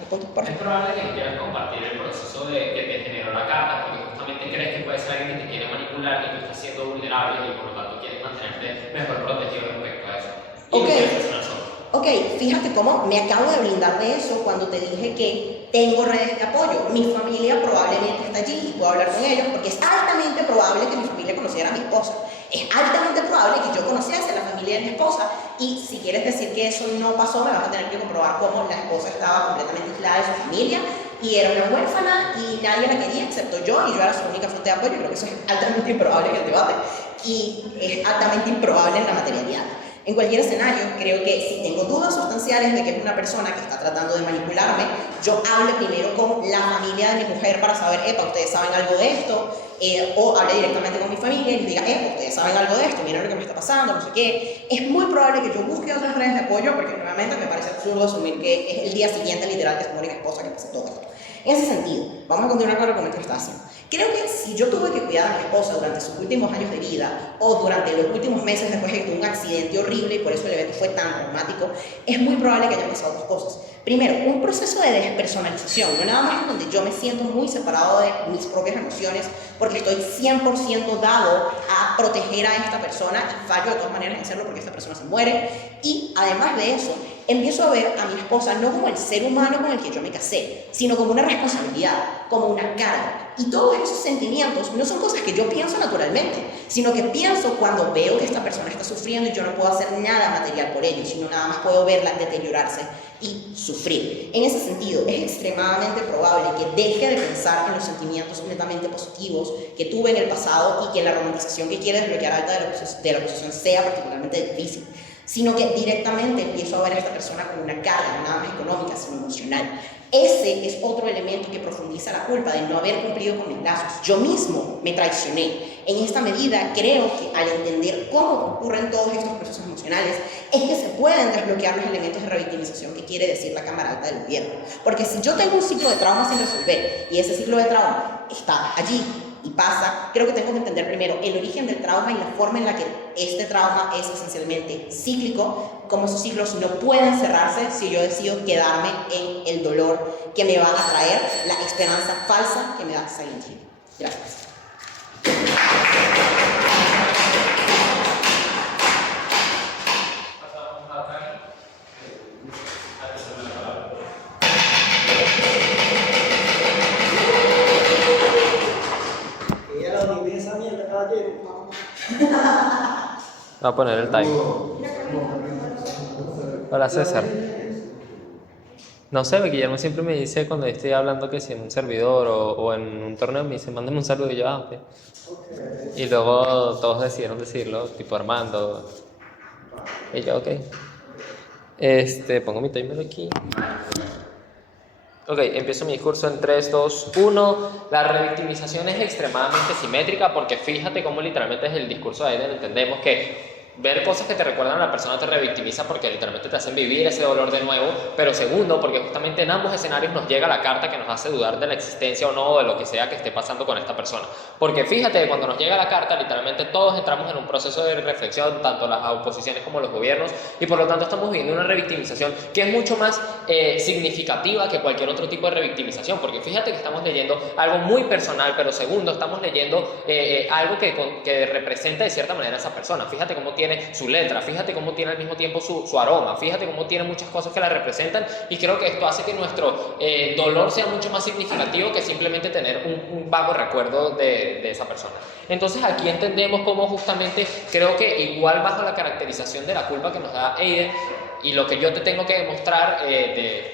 Es probable que no quieras compartir el proceso que te generó la carta porque justamente crees que puede ser alguien que te quiere manipular y tú estás siendo vulnerable y por lo tanto quieres mantenerte mejor protegido respecto a eso. Ok, fíjate cómo me acabo de blindar de eso cuando te dije que tengo redes de apoyo. Mi familia probablemente está allí y puedo hablar con ellos porque es altamente probable que mi familia conociera a mi esposa. Es altamente probable que yo conociese a la familia de mi esposa y si quieres decir que eso no pasó, me vas a tener que comprobar cómo la esposa estaba completamente aislada de su familia y era una huérfana y nadie la quería excepto yo y yo era su única fuente de apoyo. Creo que eso es altamente improbable en el debate y es altamente improbable en la materialidad. En cualquier escenario, creo que si tengo dudas sustanciales de que es una persona que está tratando de manipularme, yo hable primero con la familia de mi mujer para saber, ustedes saben algo de esto, o hable directamente con mi familia y les diga, ustedes saben algo de esto, miren lo que me está pasando, no sé qué. Es muy probable que yo busque otras redes de apoyo porque nuevamente me parece absurdo asumir que es el día siguiente literal que se muere mi esposa que pase todo esto. En ese sentido, vamos a continuar con el argumento que está haciendo. Creo que si yo tuve que cuidar a mi esposa durante sus últimos años de vida o durante los últimos meses después de que tuvo un accidente horrible y por eso el evento fue tan traumático, es muy probable que hayan pasado dos cosas. Primero, un proceso de despersonalización, no nada más en donde yo me siento muy separado de mis propias emociones porque estoy 100% dado a proteger a esta persona y fallo de todas maneras en hacerlo porque esta persona se muere. Y además de eso, empiezo a ver a mi esposa no como el ser humano con el que yo me casé, sino como una responsabilidad, como una carga. Y todos esos sentimientos no son cosas que yo pienso naturalmente, sino que pienso cuando veo que esta persona está sufriendo y yo no puedo hacer nada material por ello, sino nada más puedo verla deteriorarse y sufrir. En ese sentido, es extremadamente probable que deje de pensar en los sentimientos netamente positivos que tuve en el pasado y que la romantización que quiere desbloquear alta de la posición sea particularmente difícil, sino que directamente empiezo a ver a esta persona como una carga, nada más económica, sino emocional. Ese es otro elemento que profundiza la culpa de no haber cumplido con mis lazos. Yo mismo me traicioné. En esta medida, creo que al entender cómo ocurren todos estos procesos emocionales, es que se pueden desbloquear los elementos de revictimización que quiere decir la Cámara Alta del Gobierno. Porque si yo tengo un ciclo de trauma sin resolver y ese ciclo de trauma está allí y pasa, creo que tengo que entender primero el origen del trauma y la forma en la que este trauma es esencialmente cíclico, cómo esos ciclos no pueden cerrarse si yo decido quedarme en el dolor que me va a traer la esperanza falsa que me da Silent Hill. Gracias. Ella lo divide Voy a poner el time. Hola César. No sé, Guillermo siempre me dice cuando estoy hablando que si en un servidor o en un torneo me dice, mándame un saludo y yo, ok. Y luego todos decidieron decirlo, tipo Armando. Y yo, ok. Pongo mi timer aquí. Ok, empiezo mi discurso en 3, 2, 1. La revictimización es extremadamente simétrica porque fíjate cómo literalmente es el discurso de Aiden. Entendemos que ver cosas que te recuerdan a la persona te revictimiza porque literalmente te hacen vivir ese dolor de nuevo. Pero segundo, porque justamente en ambos escenarios nos llega la carta que nos hace dudar de la existencia o no de lo que sea que esté pasando con esta persona. Porque fíjate que cuando nos llega la carta, literalmente todos entramos en un proceso de reflexión, tanto las oposiciones como los gobiernos, y por lo tanto estamos viviendo una revictimización que es mucho más significativa que cualquier otro tipo de revictimización. Porque fíjate que estamos leyendo algo muy personal, pero segundo, estamos leyendo algo que representa de cierta manera a esa persona. Fíjate cómo tiene su letra, fíjate cómo tiene al mismo tiempo su aroma, fíjate cómo tiene muchas cosas que la representan, y creo que esto hace que nuestro dolor sea mucho más significativo que simplemente tener un vago recuerdo de esa persona. Entonces aquí entendemos cómo justamente creo que igual bajo la caracterización de la culpa que nos da Aiden, y lo que yo te tengo que demostrar,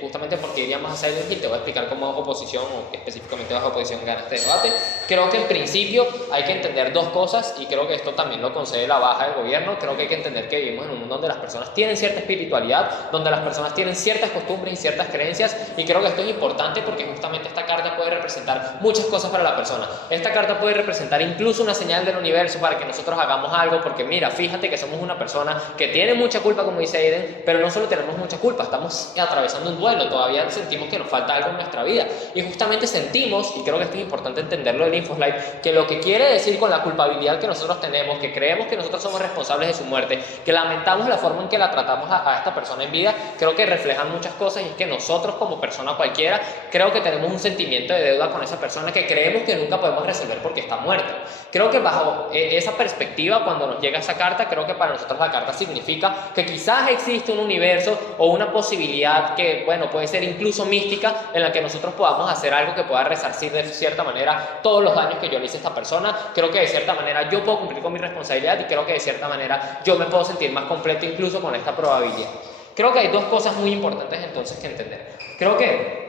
justamente porque iríamos a Silent Hill, te voy a explicar cómo oposición, o específicamente bajo oposición, gana este debate. Creo que en principio hay que entender dos cosas, y creo que esto también lo concede la baja del gobierno. Creo que hay que entender que vivimos en un mundo donde las personas tienen cierta espiritualidad, donde las personas tienen ciertas costumbres y ciertas creencias, y creo que esto es importante porque justamente esta carta puede representar muchas cosas para la persona. Esta carta puede representar incluso una señal del universo para que nosotros hagamos algo, porque mira, fíjate que somos una persona que tiene mucha culpa, como dice Aiden, pero no solo tenemos mucha culpa, estamos atravesando un duelo, todavía sentimos que nos falta algo en nuestra vida, y justamente sentimos, y creo que esto es importante entenderlo del InfoSlide, que lo que quiere decir con la culpabilidad que nosotros tenemos, que creemos que nosotros somos responsables de su muerte, que lamentamos la forma en que la tratamos a esta persona en vida, creo que reflejan muchas cosas, y es que nosotros como persona cualquiera, creo que tenemos un sentimiento de deuda con esa persona que creemos que nunca podemos resolver porque está muerta. Creo que bajo esa perspectiva, cuando nos llega esa carta, creo que para nosotros la carta significa que quizás existe un universo o una posibilidad que, bueno, puede ser incluso mística, en la que nosotros podamos hacer algo que pueda resarcir de cierta manera todos los daños que yo le hice a esta persona. Creo que de cierta manera yo puedo cumplir con mi responsabilidad, y creo que de cierta manera yo me puedo sentir más completo incluso con esta probabilidad. Creo que hay dos cosas muy importantes entonces que entender. Creo que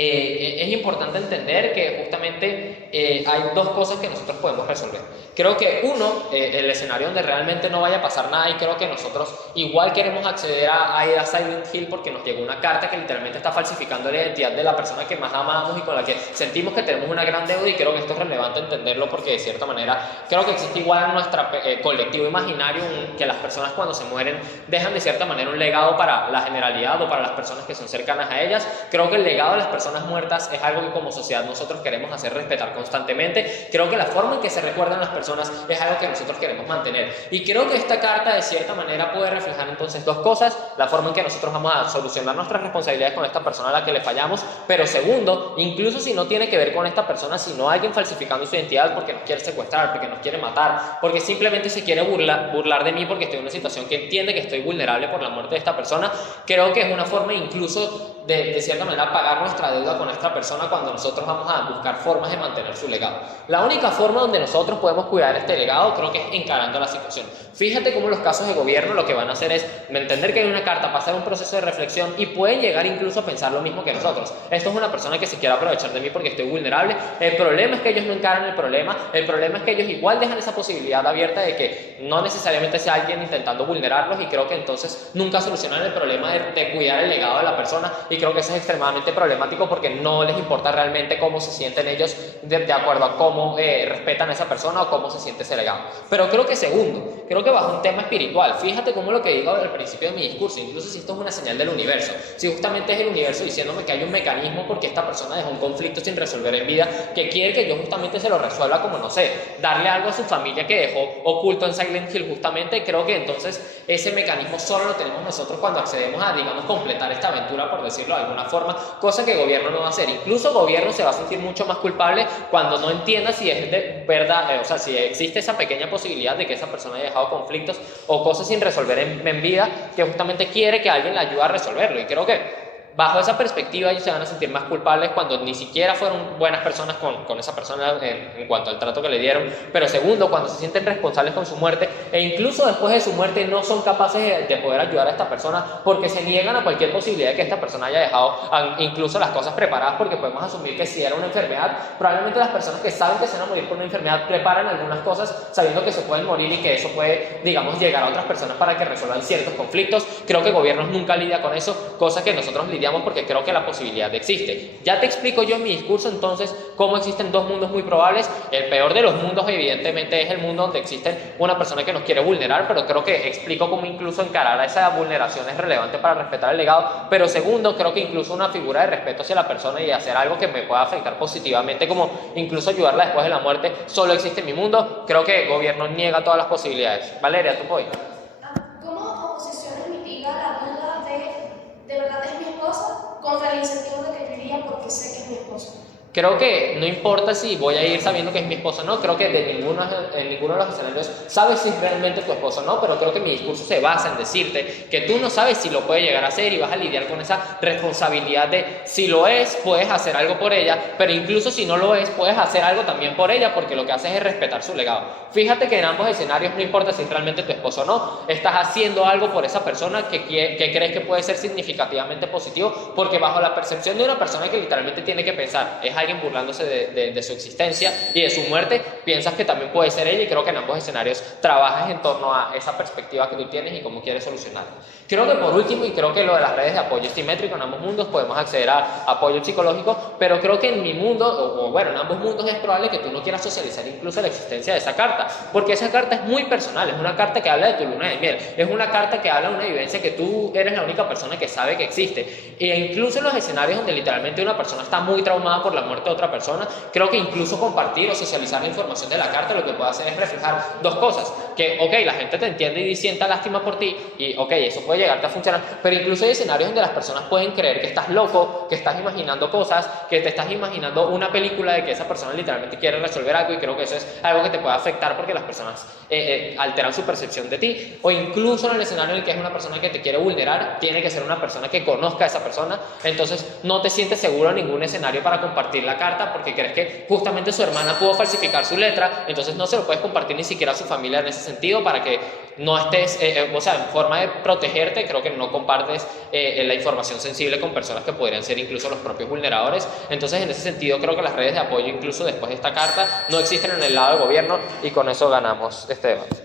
es importante entender que justamente hay dos cosas que nosotros podemos resolver. Creo que uno, el escenario donde realmente no vaya a pasar nada, y creo que nosotros igual queremos acceder a ir a Silent Hill porque nos llegó una carta que literalmente está falsificando la identidad de la persona que más amamos y con la que sentimos que tenemos una gran deuda, y creo que esto es relevante entenderlo porque de cierta manera creo que existe igual en nuestro colectivo imaginario que las personas cuando se mueren dejan de cierta manera un legado para la generalidad o para las personas que son cercanas a ellas. Creo que el legado de las personas muertas es algo que como sociedad nosotros queremos hacer respetar constantemente. Creo que la forma en que se recuerdan las personas es algo que nosotros queremos mantener, y creo que esta carta de cierta manera puede reflejar entonces dos cosas: la forma en que nosotros vamos a solucionar nuestras responsabilidades con esta persona a la que le fallamos, pero segundo, incluso si no tiene que ver con esta persona, sino alguien falsificando su identidad porque nos quiere secuestrar, porque nos quiere matar, porque simplemente se quiere burlar de mí porque estoy en una situación que entiende que estoy vulnerable por la muerte de esta persona, creo que es una forma incluso de cierta manera pagar nuestra deuda con esta persona cuando nosotros vamos a buscar formas de mantener su legado. La única forma donde nosotros podemos cuidar este legado creo que es encarando la situación. Fíjate cómo los casos de gobierno lo que van a hacer es entender que hay una carta, pasar un proceso de reflexión, y pueden llegar incluso a pensar lo mismo que nosotros. Esto es una persona que se quiere aprovechar de mí porque estoy vulnerable. El problema es que ellos no encaran el problema es que ellos igual dejan esa posibilidad abierta de que no necesariamente sea alguien intentando vulnerarlos, y creo que entonces nunca solucionan el problema de cuidar el legado de la persona, y creo que eso es extremadamente problemático porque no les importa realmente cómo se sienten ellos de acuerdo a cómo respetan a esa persona o cómo se siente ese legado. Pero creo que segundo, creo que bajo un tema espiritual, fíjate cómo lo que digo al principio de mi discurso, incluso si esto es una señal del universo, si justamente es el universo diciéndome que hay un mecanismo porque esta persona dejó un conflicto sin resolver en vida, que quiere que yo justamente se lo resuelva, como no sé, darle algo a su familia que dejó oculto en Silent Hill justamente, creo que entonces ese mecanismo solo lo tenemos nosotros cuando accedemos a, digamos, completar esta aventura, por decirlo de alguna forma, cosa que el gobierno no va a hacer. Incluso el gobierno se va a sentir mucho más culpable cuando no entienda si es de verdad, o sea, si existe esa pequeña posibilidad de que esa persona haya dejado conflictos o cosas sin resolver en vida, que justamente quiere que alguien le ayude a resolverlo. Y creo que bajo esa perspectiva ellos se van a sentir más culpables cuando ni siquiera fueron buenas personas con esa persona en cuanto al trato que le dieron, pero segundo, cuando se sienten responsables con su muerte e incluso después de su muerte no son capaces de poder ayudar a esta persona porque se niegan a cualquier posibilidad de que esta persona haya dejado incluso las cosas preparadas, porque podemos asumir que si era una enfermedad, probablemente las personas que saben que se van a morir por una enfermedad preparan algunas cosas sabiendo que se pueden morir y que eso puede, digamos, llegar a otras personas para que resuelvan ciertos conflictos. Creo que gobiernos nunca lidian con eso, cosa que nosotros lidiamos porque creo que la posibilidad existe. Ya te explico yo en mi discurso entonces cómo existen dos mundos muy probables. El peor de los mundos evidentemente es el mundo donde existe una persona que nos quiere vulnerar, pero creo que explico cómo incluso encarar a esa vulneración es relevante para respetar el legado. Pero segundo, creo que incluso una figura de respeto hacia la persona y hacer algo que me pueda afectar positivamente, como incluso ayudarla después de la muerte, solo existe en mi mundo. Creo que el gobierno niega todas las posibilidades. Valeria, tú puedes. ¿Cómo oposiciones mitiga la duda de verdad es mi esposa contra el incentivo de que yo iría porque sé que es mi esposa? Creo que no importa si voy a ir sabiendo que es mi esposo o no, creo que en ninguno de los escenarios sabes si es realmente tu esposo o no, pero creo que mi discurso se basa en decirte que tú no sabes si lo puede llegar a hacer y vas a lidiar con esa responsabilidad de si lo es, puedes hacer algo por ella, pero incluso si no lo es, puedes hacer algo también por ella porque lo que haces es respetar su legado. Fíjate que en ambos escenarios no importa si es realmente tu esposo o no, estás haciendo algo por esa persona que crees que puede ser significativamente positivo, porque bajo la percepción de una persona que literalmente tiene que pensar, es alguien burlándose de su existencia y de su muerte, piensas que también puede ser ella, y creo que en ambos escenarios trabajas en torno a esa perspectiva que tú tienes y cómo quieres solucionarla. Creo que por último, y creo que lo de las redes de apoyo simétrico en ambos mundos podemos acceder a apoyo psicológico, pero creo que en mi mundo, o bueno, en ambos mundos es probable que tú no quieras socializar incluso la existencia de esa carta, porque esa carta es muy personal, es una carta que habla de tu luna de miel, es una carta que habla de una vivencia que tú eres la única persona que sabe que existe, e incluso en los escenarios donde literalmente una persona está muy traumada por la muerte de otra persona, creo que incluso compartir o socializar la información de la carta lo que puede hacer es reflejar dos cosas, que ok, la gente te entiende y sienta lástima por ti, y ok, eso puede llegarte a funcionar, pero incluso hay escenarios donde las personas pueden creer que estás loco, que estás imaginando cosas, que te estás imaginando una película de que esa persona literalmente quiere resolver algo, y creo que eso es algo que te puede afectar porque las personas alteran su percepción de ti, o incluso en el escenario en el que es una persona que te quiere vulnerar, tiene que ser una persona que conozca a esa persona, entonces no te sientes seguro en ningún escenario para compartir la carta porque crees que justamente su hermana pudo falsificar su letra, entonces no se lo puedes compartir ni siquiera a su familia en ese sentido para que no estés, o sea, en forma de protegerte, creo que no compartes la información sensible con personas que podrían ser incluso los propios vulneradores. Entonces en ese sentido creo que las redes de apoyo incluso después de esta carta no existen en el lado del gobierno, y con eso ganamos este debate.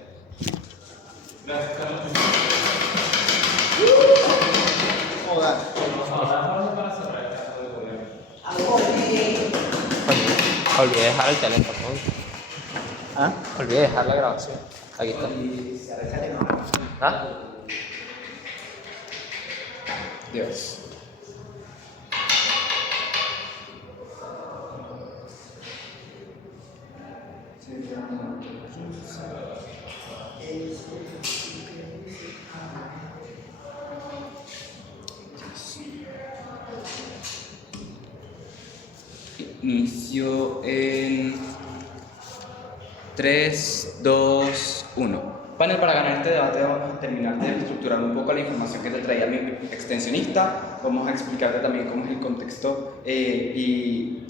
Gracias, Carlos. Joder. Para cerrar el caso del gobierno. Olvidé dejar el teléfono. ¿Ah? Olvidé dejar la grabación. Aquí está. ¿Ah? Dios. Inicio en 3, 2, 1. Panel, para ganar este debate vamos a terminar de estructurar un poco la información que te traía mi extensionista. Vamos a explicarte también cómo es el contexto y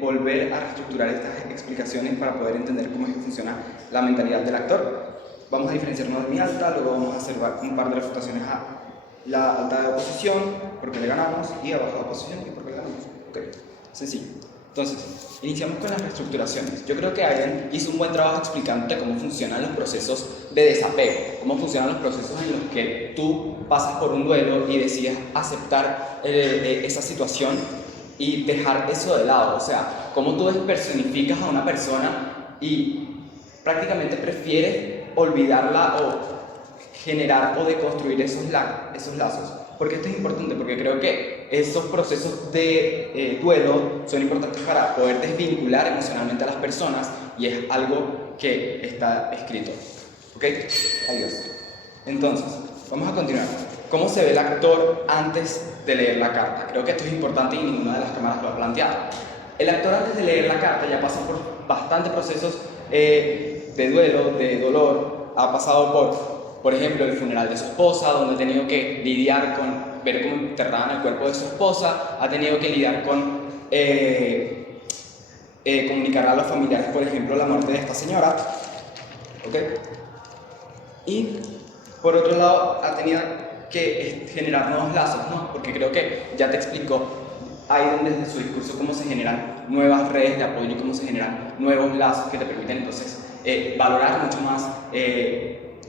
volver a reestructurar estas explicaciones para poder entender cómo es que funciona la mentalidad del actor. Vamos a diferenciarnos de mi alta, luego vamos a hacer un par de refutaciones a la alta de oposición, porque le ganamos, y a baja de oposición, y porque le ganamos. Okay. Sencillo. Entonces, iniciamos con las reestructuraciones. Yo creo que Aiden hizo un buen trabajo explicándote cómo funcionan los procesos de desapego, cómo funcionan los procesos en los que tú pasas por un duelo y decides aceptar esa situación y dejar eso de lado. O sea, cómo tú personificas a una persona y prácticamente prefieres olvidarla o generar o deconstruir esos lazos. Porque esto es importante, porque creo que esos procesos de duelo son importantes para poder desvincular emocionalmente a las personas, y es algo que está escrito. ¿Ok? Adiós. Entonces, vamos a continuar. ¿Cómo se ve el actor antes de leer la carta? Creo que esto es importante y ninguna de las cámaras lo ha planteado. El actor antes de leer la carta ya pasa por bastantes procesos de duelo, de dolor. Ha pasado por ejemplo, el funeral de su esposa, donde ha tenido que lidiar con ver cómo enterraban el cuerpo de su esposa, ha tenido que lidiar con comunicar a los familiares, por ejemplo, la muerte de esta señora, ¿ok? Y por otro lado ha tenido que generar nuevos lazos, ¿no? Porque creo que ya te explicó ahí desde su discurso cómo se generan nuevas redes de apoyo y cómo se generan nuevos lazos que te permiten entonces valorar mucho más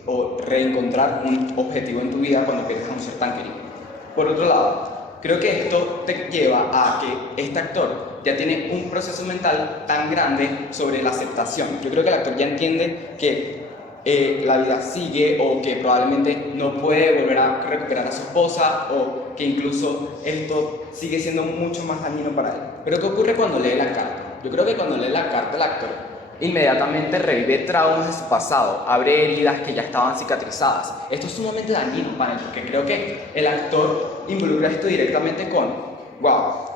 o reencontrar un objetivo en tu vida cuando pierdes a un ser tan querido. Por otro lado, creo que esto te lleva a que este actor ya tiene un proceso mental tan grande sobre la aceptación. Yo creo que el actor ya entiende que la vida sigue o que probablemente no puede volver a recuperar a su esposa o que incluso esto sigue siendo mucho más dañino para él. Pero ¿qué ocurre cuando lee la carta? Yo creo que cuando lee la carta el actor inmediatamente revive traumas de su pasado, abre heridas que ya estaban cicatrizadas. Esto es sumamente dañino para él porque creo que el actor involucra esto directamente con wow,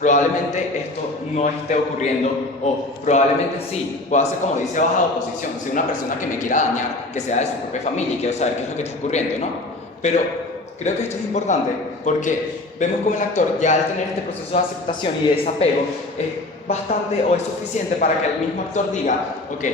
probablemente esto no esté ocurriendo o probablemente sí, pueda ser como dice baja oposición, ser una persona que me quiera dañar, que sea de su propia familia y quiero saber qué es lo que está ocurriendo, ¿no? Pero creo que esto es importante porque vemos como el actor ya al tener este proceso de aceptación y de desapego es bastante o es suficiente para que el mismo actor diga, ok,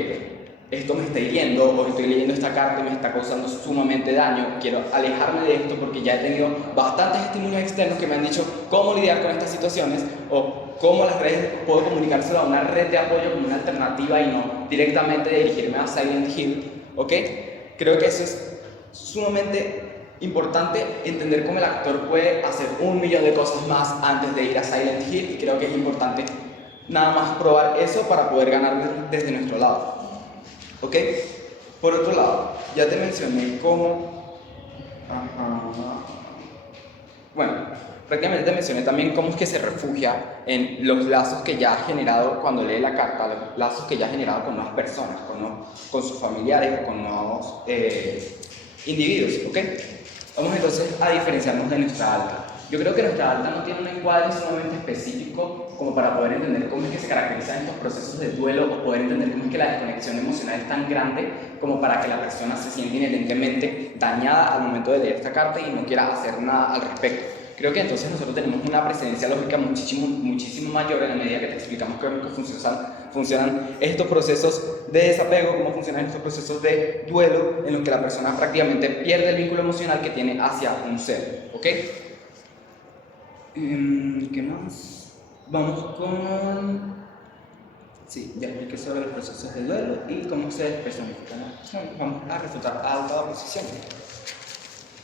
esto me está hiriendo o estoy leyendo esta carta y me está causando sumamente daño, quiero alejarme de esto porque ya he tenido bastantes estímulos externos que me han dicho cómo lidiar con estas situaciones o cómo las redes puedo comunicárselo a una red de apoyo como una alternativa y no directamente dirigirme a Silent Hill, ¿ok? Creo que eso es sumamente importante, entender cómo el actor puede hacer 1.000.000 de cosas más antes de ir a Silent Hill y creo que es importante nada más probar eso para poder ganar desde nuestro lado. ¿Ok? Por otro lado, ya te mencioné cómo... Bueno, prácticamente te mencioné también cómo es que se refugia en los lazos que ya ha generado cuando lee la carta, los lazos que ya ha generado con nuevas personas, con sus familiares, con nuevos individuos, ¿ok? Vamos entonces a diferenciarnos de nuestra alta. Yo creo que nuestra alta no tiene un encuadre sumamente específico como para poder entender cómo es que se caracterizan estos procesos de duelo o poder entender cómo es que la desconexión emocional es tan grande como para que la persona se sienta inherentemente dañada al momento de leer esta carta y no quiera hacer nada al respecto. Creo que entonces nosotros tenemos una presencia lógica muchísimo mayor en la medida que te explicamos cómo funcionan estos procesos de desapego, cómo funcionan estos procesos de duelo en los que la persona prácticamente pierde el vínculo emocional que tiene hacia un ser, ¿ok? ¿Qué más? Vamos con... Sí, ya expliqué sobre los procesos de duelo y cómo se personifican. Vamos a refutar alta oposición.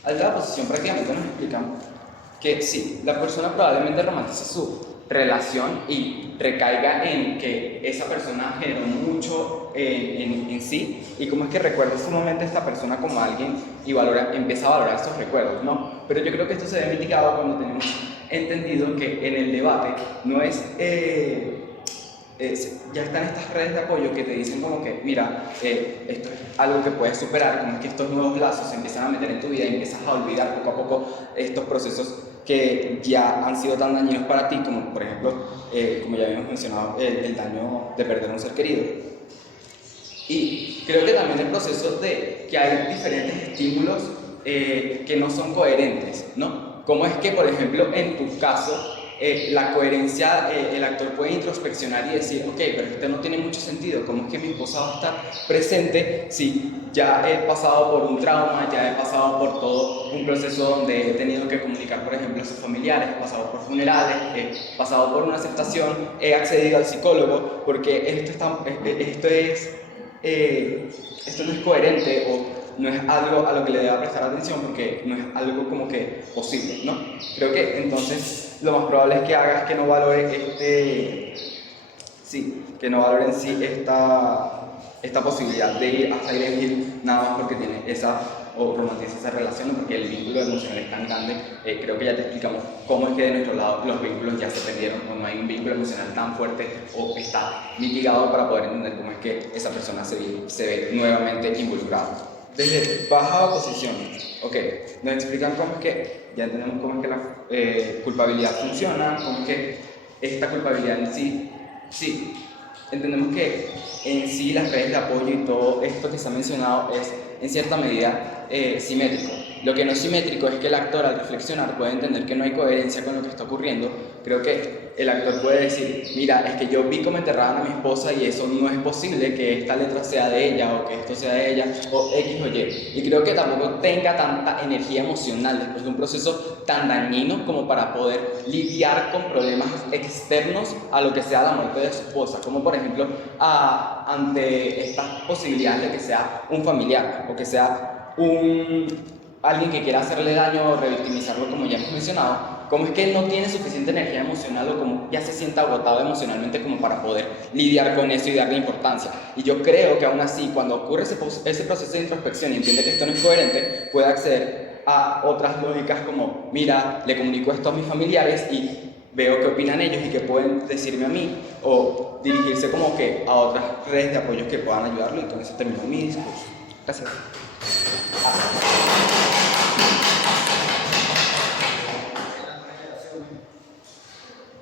Alta oposición prácticamente nos explican que sí, la persona probablemente romantiza su relación y recaiga en que esa persona generó mucho en sí y cómo es que recuerda sumamente a esta persona como alguien y empieza a valorar esos recuerdos, ¿no? Pero yo creo que esto se ve mitigado cuando tenemos entendido que en el debate no es... ya están estas redes de apoyo que te dicen como que, mira, esto es algo que puedes superar, como que estos nuevos lazos se empiezan a meter en tu vida y empiezas a olvidar poco a poco estos procesos que ya han sido tan dañinos para ti, como por ejemplo, como ya habíamos mencionado, el daño de perder a un ser querido. Y creo que también el proceso de que hay diferentes estímulos que no son coherentes, ¿no? Como es que, por ejemplo, en tu caso, la coherencia, el actor puede introspeccionar y decir, ok, pero esto no tiene mucho sentido, ¿cómo es que mi esposa va a estar presente si ya he pasado por un trauma, ya he pasado por todo un proceso donde he tenido que comunicar, por ejemplo, a sus familiares, he pasado por funerales, he pasado por una aceptación, he accedido al psicólogo, porque esto no es coherente o no es algo a lo que le deba prestar atención porque no es algo como que posible, ¿no? Creo que entonces lo más probable es que hagas que no valore que no valore en sí esta posibilidad de ir a Silent Hill nada más porque tiene o romantiza esa relación, porque el vínculo emocional es tan grande. Creo que ya te explicamos cómo es que de nuestro lado los vínculos ya se perdieron, o no hay un vínculo emocional tan fuerte o está mitigado para poder entender cómo es que esa persona se ve nuevamente involucrada. Desde baja oposición, ok, nos explican cómo es que, ya entendemos cómo es que la culpabilidad funciona, cómo es que esta culpabilidad en sí, entendemos que en sí las redes de apoyo y todo esto que se ha mencionado es en cierta medida simétrico, Lo que no es simétrico es que el actor al reflexionar puede entender que no hay coherencia con lo que está ocurriendo. Creo que el actor puede decir, mira, es que yo vi cómo enterraban a mi esposa y eso no es posible que esta letra sea de ella o que esto sea de ella o X o Y. Y creo que tampoco tenga tanta energía emocional después de un proceso tan dañino como para poder lidiar con problemas externos a lo que sea la muerte de su esposa, como por ejemplo ante estas posibilidades de que sea un familiar o que sea alguien que quiera hacerle daño o revictimizarlo, como ya hemos mencionado. Cómo es que no tiene suficiente energía emocional o como ya se siente agotado emocionalmente como para poder lidiar con eso y darle importancia. Y yo creo que aún así, cuando ocurre ese proceso de introspección y entiende que esto no es coherente, puede acceder a otras lógicas como, mira, le comunico esto a mis familiares y veo qué opinan ellos y qué pueden decirme a mí, o dirigirse como que a otras redes de apoyo que puedan ayudarlo. Y con eso termino mi discurso. Gracias.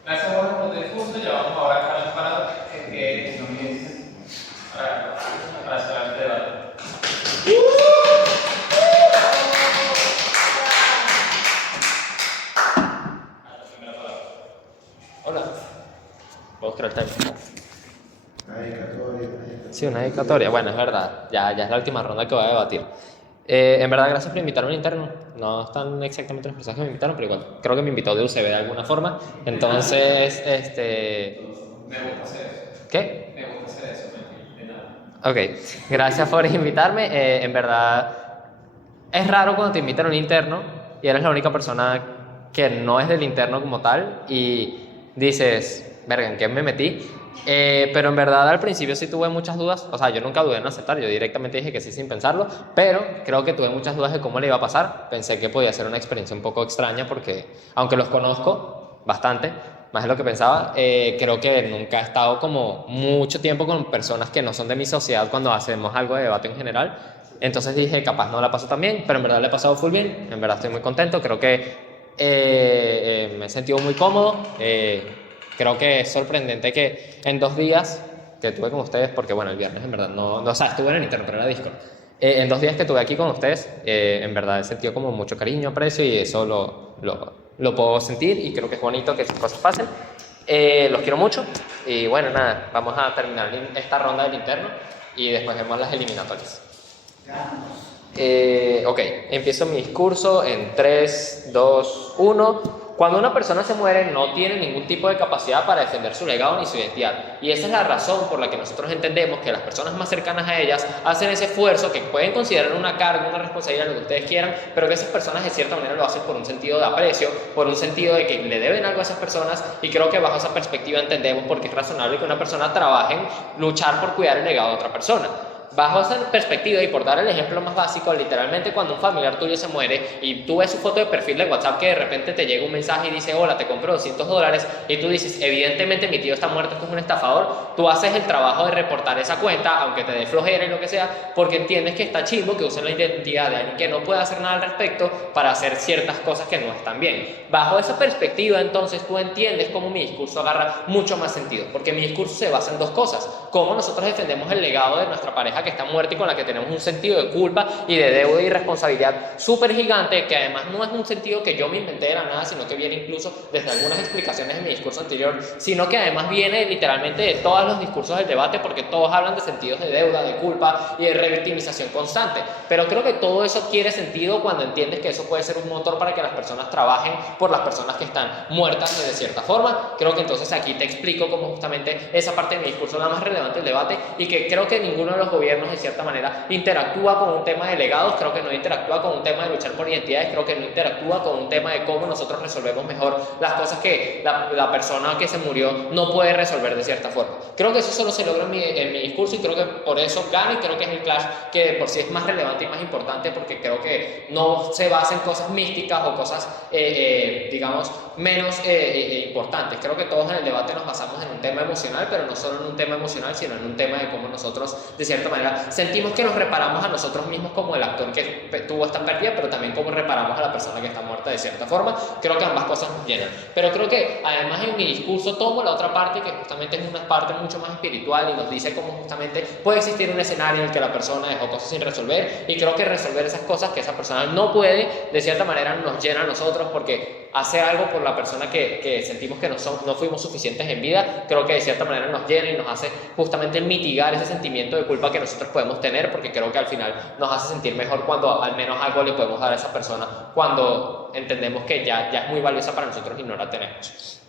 Gracias por responder el discurso. Ya vamos ahora a Carlos Parado, que para cerrar este debate. Hola. ¿Puedo crear el tiempo? Sí, una dedicatoria. Bueno, es verdad. Ya es la última ronda que voy a debatir. En verdad, gracias por invitarme al interno. No están exactamente las personas que me invitaron, pero igual creo que me invitó de UCB de alguna forma. Entonces, Me gusta hacer eso. ¿Qué? Me gusta hacer eso, de nada. Ok, gracias por invitarme. En verdad, es raro cuando te invitan a un interno y eres la única persona que no es del interno como tal y dices, verga, ¿en qué me metí? Pero en verdad al principio sí tuve muchas dudas. O sea, yo nunca dudé en aceptar, yo directamente dije que sí sin pensarlo, pero creo que tuve muchas dudas de cómo le iba a pasar. Pensé que podía ser una experiencia un poco extraña porque, aunque los conozco bastante, más de lo que pensaba, creo que nunca he estado como mucho tiempo con personas que no son de mi sociedad cuando hacemos algo de debate en general. Entonces dije, capaz no la paso tan bien, pero en verdad la he pasado full bien. En verdad estoy muy contento, creo que me he sentido muy cómodo. Creo que es sorprendente que en 2 días que tuve con ustedes, porque bueno, el viernes en verdad no o sea, estuve en el interno, pero era Discord. En 2 días que estuve aquí con ustedes, en verdad he sentido como mucho cariño, aprecio y eso lo puedo sentir y creo que es bonito que esas cosas pasen. Los quiero mucho y bueno, nada, vamos a terminar esta ronda del interno y después vemos las eliminatorias. Ok, empiezo mi discurso en 3, 2, 1. Cuando una persona se muere no tiene ningún tipo de capacidad para defender su legado ni su identidad, y esa es la razón por la que nosotros entendemos que las personas más cercanas a ellas hacen ese esfuerzo que pueden considerar una carga, una responsabilidad, lo que ustedes quieran, pero que esas personas de cierta manera lo hacen por un sentido de aprecio, por un sentido de que le deben algo a esas personas, y creo que bajo esa perspectiva entendemos por qué es razonable que una persona trabaje en luchar por cuidar el legado de otra persona. Bajo esa perspectiva y por dar el ejemplo más básico, literalmente cuando un familiar tuyo se muere y tú ves su foto de perfil de WhatsApp que de repente te llega un mensaje y dice hola, te compro $200 y tú dices evidentemente mi tío está muerto, esto es un estafador, tú haces el trabajo de reportar esa cuenta aunque te dé flojera y lo que sea, porque entiendes que está chimbo que usen la identidad de alguien que no puede hacer nada al respecto para hacer ciertas cosas que no están bien. Bajo esa perspectiva entonces tú entiendes cómo mi discurso agarra mucho más sentido, porque mi discurso se basa en 2 cosas: cómo nosotros defendemos el legado de nuestra pareja que está muerta y con la que tenemos un sentido de culpa y de deuda y responsabilidad súper gigante, que además no es un sentido que yo me inventé de la nada, sino que viene incluso desde algunas explicaciones de mi discurso anterior, sino que además viene literalmente de todos los discursos del debate, porque todos hablan de sentidos de deuda, de culpa y de revictimización constante. Pero creo que todo eso adquiere sentido cuando entiendes que eso puede ser un motor para que las personas trabajen por las personas que están muertas de cierta forma. Creo que entonces aquí te explico cómo justamente esa parte de mi discurso es la más relevante del debate, y que creo que ninguno de los gobiernos de cierta manera interactúa con un tema de legados, creo que no interactúa con un tema de luchar por identidades, creo que no interactúa con un tema de cómo nosotros resolvemos mejor las cosas que la persona que se murió no puede resolver de cierta forma. Creo que eso solo se logra en mi discurso, y creo que por eso gana, y creo que es el clash que de por sí es más relevante y más importante, porque creo que no se basa en cosas místicas o cosas digamos menos importantes. Creo que todos en el debate nos basamos en un tema emocional, pero no solo en un tema emocional, emocional, sino en un tema de cómo nosotros, de cierta manera, sentimos que nos reparamos a nosotros mismos como el actor que tuvo esta pérdida, pero también cómo reparamos a la persona que está muerta de cierta forma. Creo que ambas cosas nos llenan. Pero creo que además en mi discurso tomo la otra parte, que justamente es una parte mucho más espiritual y nos dice cómo justamente puede existir un escenario en el que la persona dejó cosas sin resolver, y creo que resolver esas cosas que esa persona no puede, de cierta manera nos llena a nosotros, porque hacer algo por la persona que sentimos que no fuimos suficientes en vida, creo que de cierta manera nos llena y nos hace justamente mitigar ese sentimiento de culpa que nosotros podemos tener, porque creo que al final nos hace sentir mejor cuando al menos algo le podemos dar a esa persona, cuando entendemos que ya es muy valiosa para nosotros y no la tenemos.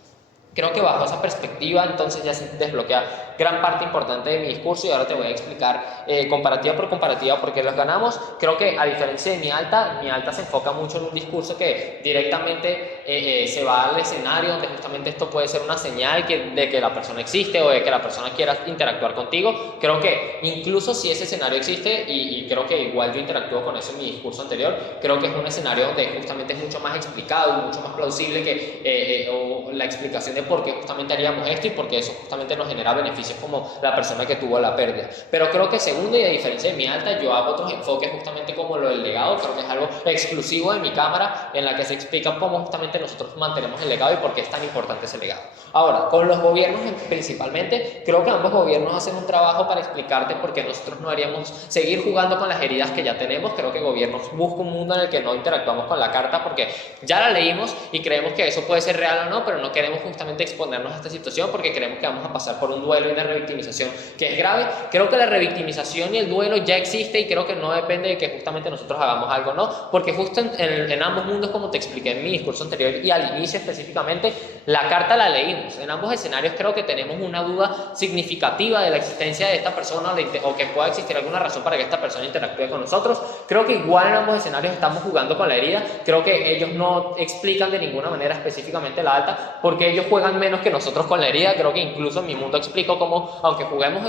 Creo que bajo esa perspectiva entonces ya se desbloquea gran parte importante de mi discurso, y ahora te voy a explicar comparativa por comparativa por qué los ganamos. Creo que a diferencia de mi alta se enfoca mucho en un discurso que directamente se va al escenario donde justamente esto puede ser una señal de que la persona existe o de que la persona quiera interactuar contigo. Creo que incluso si ese escenario existe, y creo que igual yo interactúo con eso en mi discurso anterior, creo que es un escenario donde justamente es mucho más explicado y mucho más plausible que o la explicación de por qué justamente haríamos esto y por qué eso justamente nos genera beneficios como la persona que tuvo la pérdida. Pero creo que segundo, y a diferencia de mi alta, yo hago otros enfoques justamente como lo del legado. Creo que es algo exclusivo de mi cámara, en la que se explica cómo justamente nosotros mantenemos el legado y por qué es tan importante ese legado. Ahora, con los gobiernos principalmente, creo que ambos gobiernos hacen un trabajo para explicarte por qué nosotros no haríamos seguir jugando con las heridas que ya tenemos. Creo que gobiernos buscan un mundo en el que no interactuamos con la carta porque ya la leímos y creemos que eso puede ser real o no, pero no queremos justamente exponernos a esta situación porque creemos que vamos a pasar por un duelo y una revictimización que es grave. Creo que la revictimización y el duelo ya existe, y creo que no depende de que justamente nosotros hagamos algo, no, porque justo en ambos mundos, como te expliqué en mi discurso anterior y al inicio específicamente, la carta la leímos. En ambos escenarios creo que tenemos una duda significativa de la existencia de esta persona o que pueda existir alguna razón para que esta persona interactúe con nosotros. Creo que igual en ambos escenarios estamos jugando con la herida. Creo que ellos no explican de ninguna manera específicamente la alta porque ellos juegan menos que nosotros con la herida. Creo que incluso en mi mundo explico cómo, aunque juguemos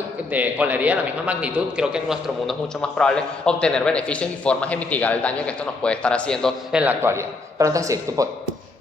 con la herida de la misma magnitud, creo que en nuestro mundo es mucho más probable obtener beneficios y formas de mitigar el daño que esto nos puede estar haciendo en la actualidad. Pero entonces sí, tú puedes.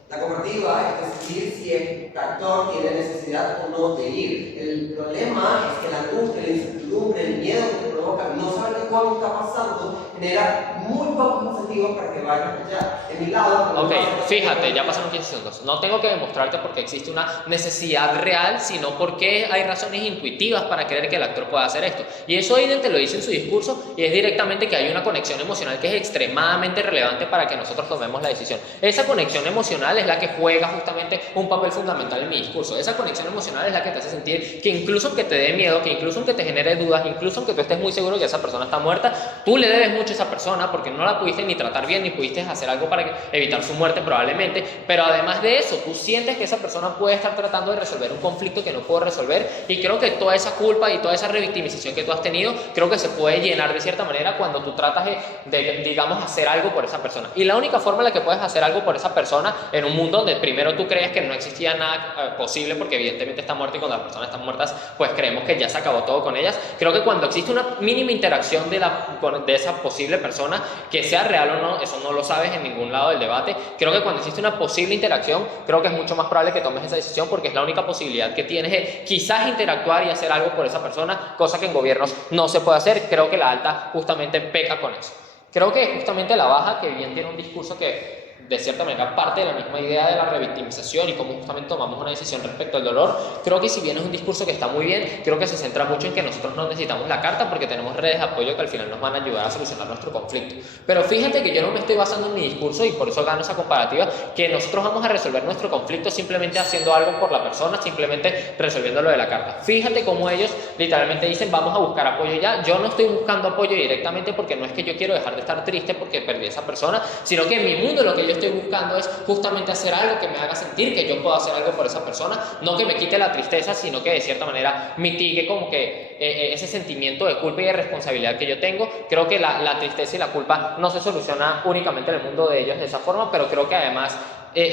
La comparativa es decidir si el actor tiene necesidad o no de ir. El problema es que la angustia, la incertidumbre, el miedo que te provoca, no saber cuándo está pasando, genera muy pocos incentivos para que vayas allá. En mi lado... Ok, fíjate, ya pasaron 15 segundos. No tengo que demostrarte porque existe una necesidad real, sino porque hay razones intuitivas para creer que el actor pueda hacer esto. Y eso Aiden te lo dice en su discurso, y es directamente que hay una conexión emocional que es extremadamente relevante para que nosotros tomemos la decisión. Esa conexión emocional es la que juega justamente un papel fundamental en mi discurso. Esa conexión emocional es la que te hace sentir que incluso aunque te dé miedo, que incluso aunque te genere dudas, incluso aunque tú estés muy seguro que esa persona está muerta, tú le debes mucho a esa persona porque no la pudiste ni tratar bien, ni pudiste hacer algo para evitar su muerte probablemente. Pero además de eso, tú sientes que esa persona puede estar tratando de resolver un conflicto que no pudo resolver, y creo que toda esa culpa y toda esa revictimización que tú has tenido, creo que se puede llenar de cierta manera cuando tú tratas de digamos, hacer algo por esa persona. Y la única forma en la que puedes hacer algo por esa persona en un mundo donde primero tú crees que no existía nada posible, porque evidentemente está muerta, y cuando las personas están muertas pues creemos que ya se acabó todo con ellas. Creo que cuando existe una mínima interacción de esa posible persona, que sea real o no, eso no lo sabes en ningún lado del debate. Creo que cuando existe una posible interacción, creo que es mucho más probable que tomes esa decisión, porque es la única posibilidad que tienes de quizás interactuar y hacer algo por esa persona, cosa que en gobiernos no se puede hacer. Creo que la alta justamente peca con eso. Creo que justamente la baja, que bien tiene un discurso que de cierta manera parte de la misma idea de la revictimización y cómo justamente tomamos una decisión respecto al dolor, creo que si bien es un discurso que está muy bien, creo que se centra mucho en que nosotros no necesitamos la carta porque tenemos redes de apoyo que al final nos van a ayudar a solucionar nuestro conflicto. Pero fíjate que yo no me estoy basando en mi discurso, y por eso gano esa comparativa, que nosotros vamos a resolver nuestro conflicto simplemente haciendo algo por la persona, simplemente resolviendo lo de la carta. Fíjate cómo ellos literalmente dicen vamos a buscar apoyo ya. Yo no estoy buscando apoyo directamente porque no es que yo quiero dejar de estar triste porque perdí a esa persona, sino que en mi mundo lo que yo estoy buscando es justamente hacer algo que me haga sentir que yo puedo hacer algo por esa persona, no que me quite la tristeza, sino que de cierta manera mitigue como que ese sentimiento de culpa y de responsabilidad que yo tengo. Creo que la tristeza y la culpa no se soluciona únicamente en el mundo de ellos de esa forma, pero creo que además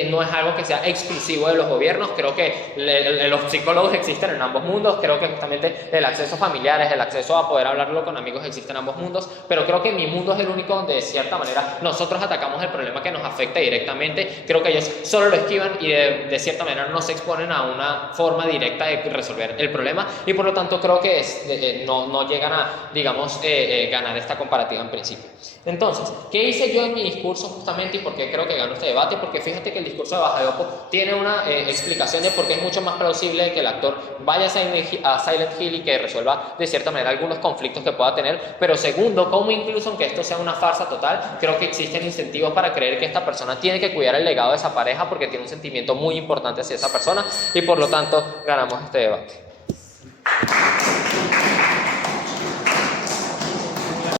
no es algo que sea exclusivo de los gobiernos. Creo que los psicólogos existen en ambos mundos, creo que justamente el acceso familiar, el acceso a poder hablarlo con amigos existe en ambos mundos, pero creo que mi mundo es el único donde de cierta manera nosotros atacamos el problema que nos afecta directamente. Creo que ellos solo lo esquivan y de cierta manera no se exponen a una forma directa de resolver el problema, y por lo tanto creo que no llegan a, digamos, ganar esta comparativa en principio. Entonces, ¿qué hice yo en mi discurso justamente y por qué creo que ganó este debate? Porque fíjate que el discurso de Bajayopo tiene una explicación de por qué es mucho más plausible que el actor vaya a Silent Hill y que resuelva de cierta manera algunos conflictos que pueda tener, pero segundo, como incluso aunque esto sea una farsa total, creo que existen incentivos para creer que esta persona tiene que cuidar el legado de esa pareja porque tiene un sentimiento muy importante hacia esa persona, y por lo tanto ganamos este debate.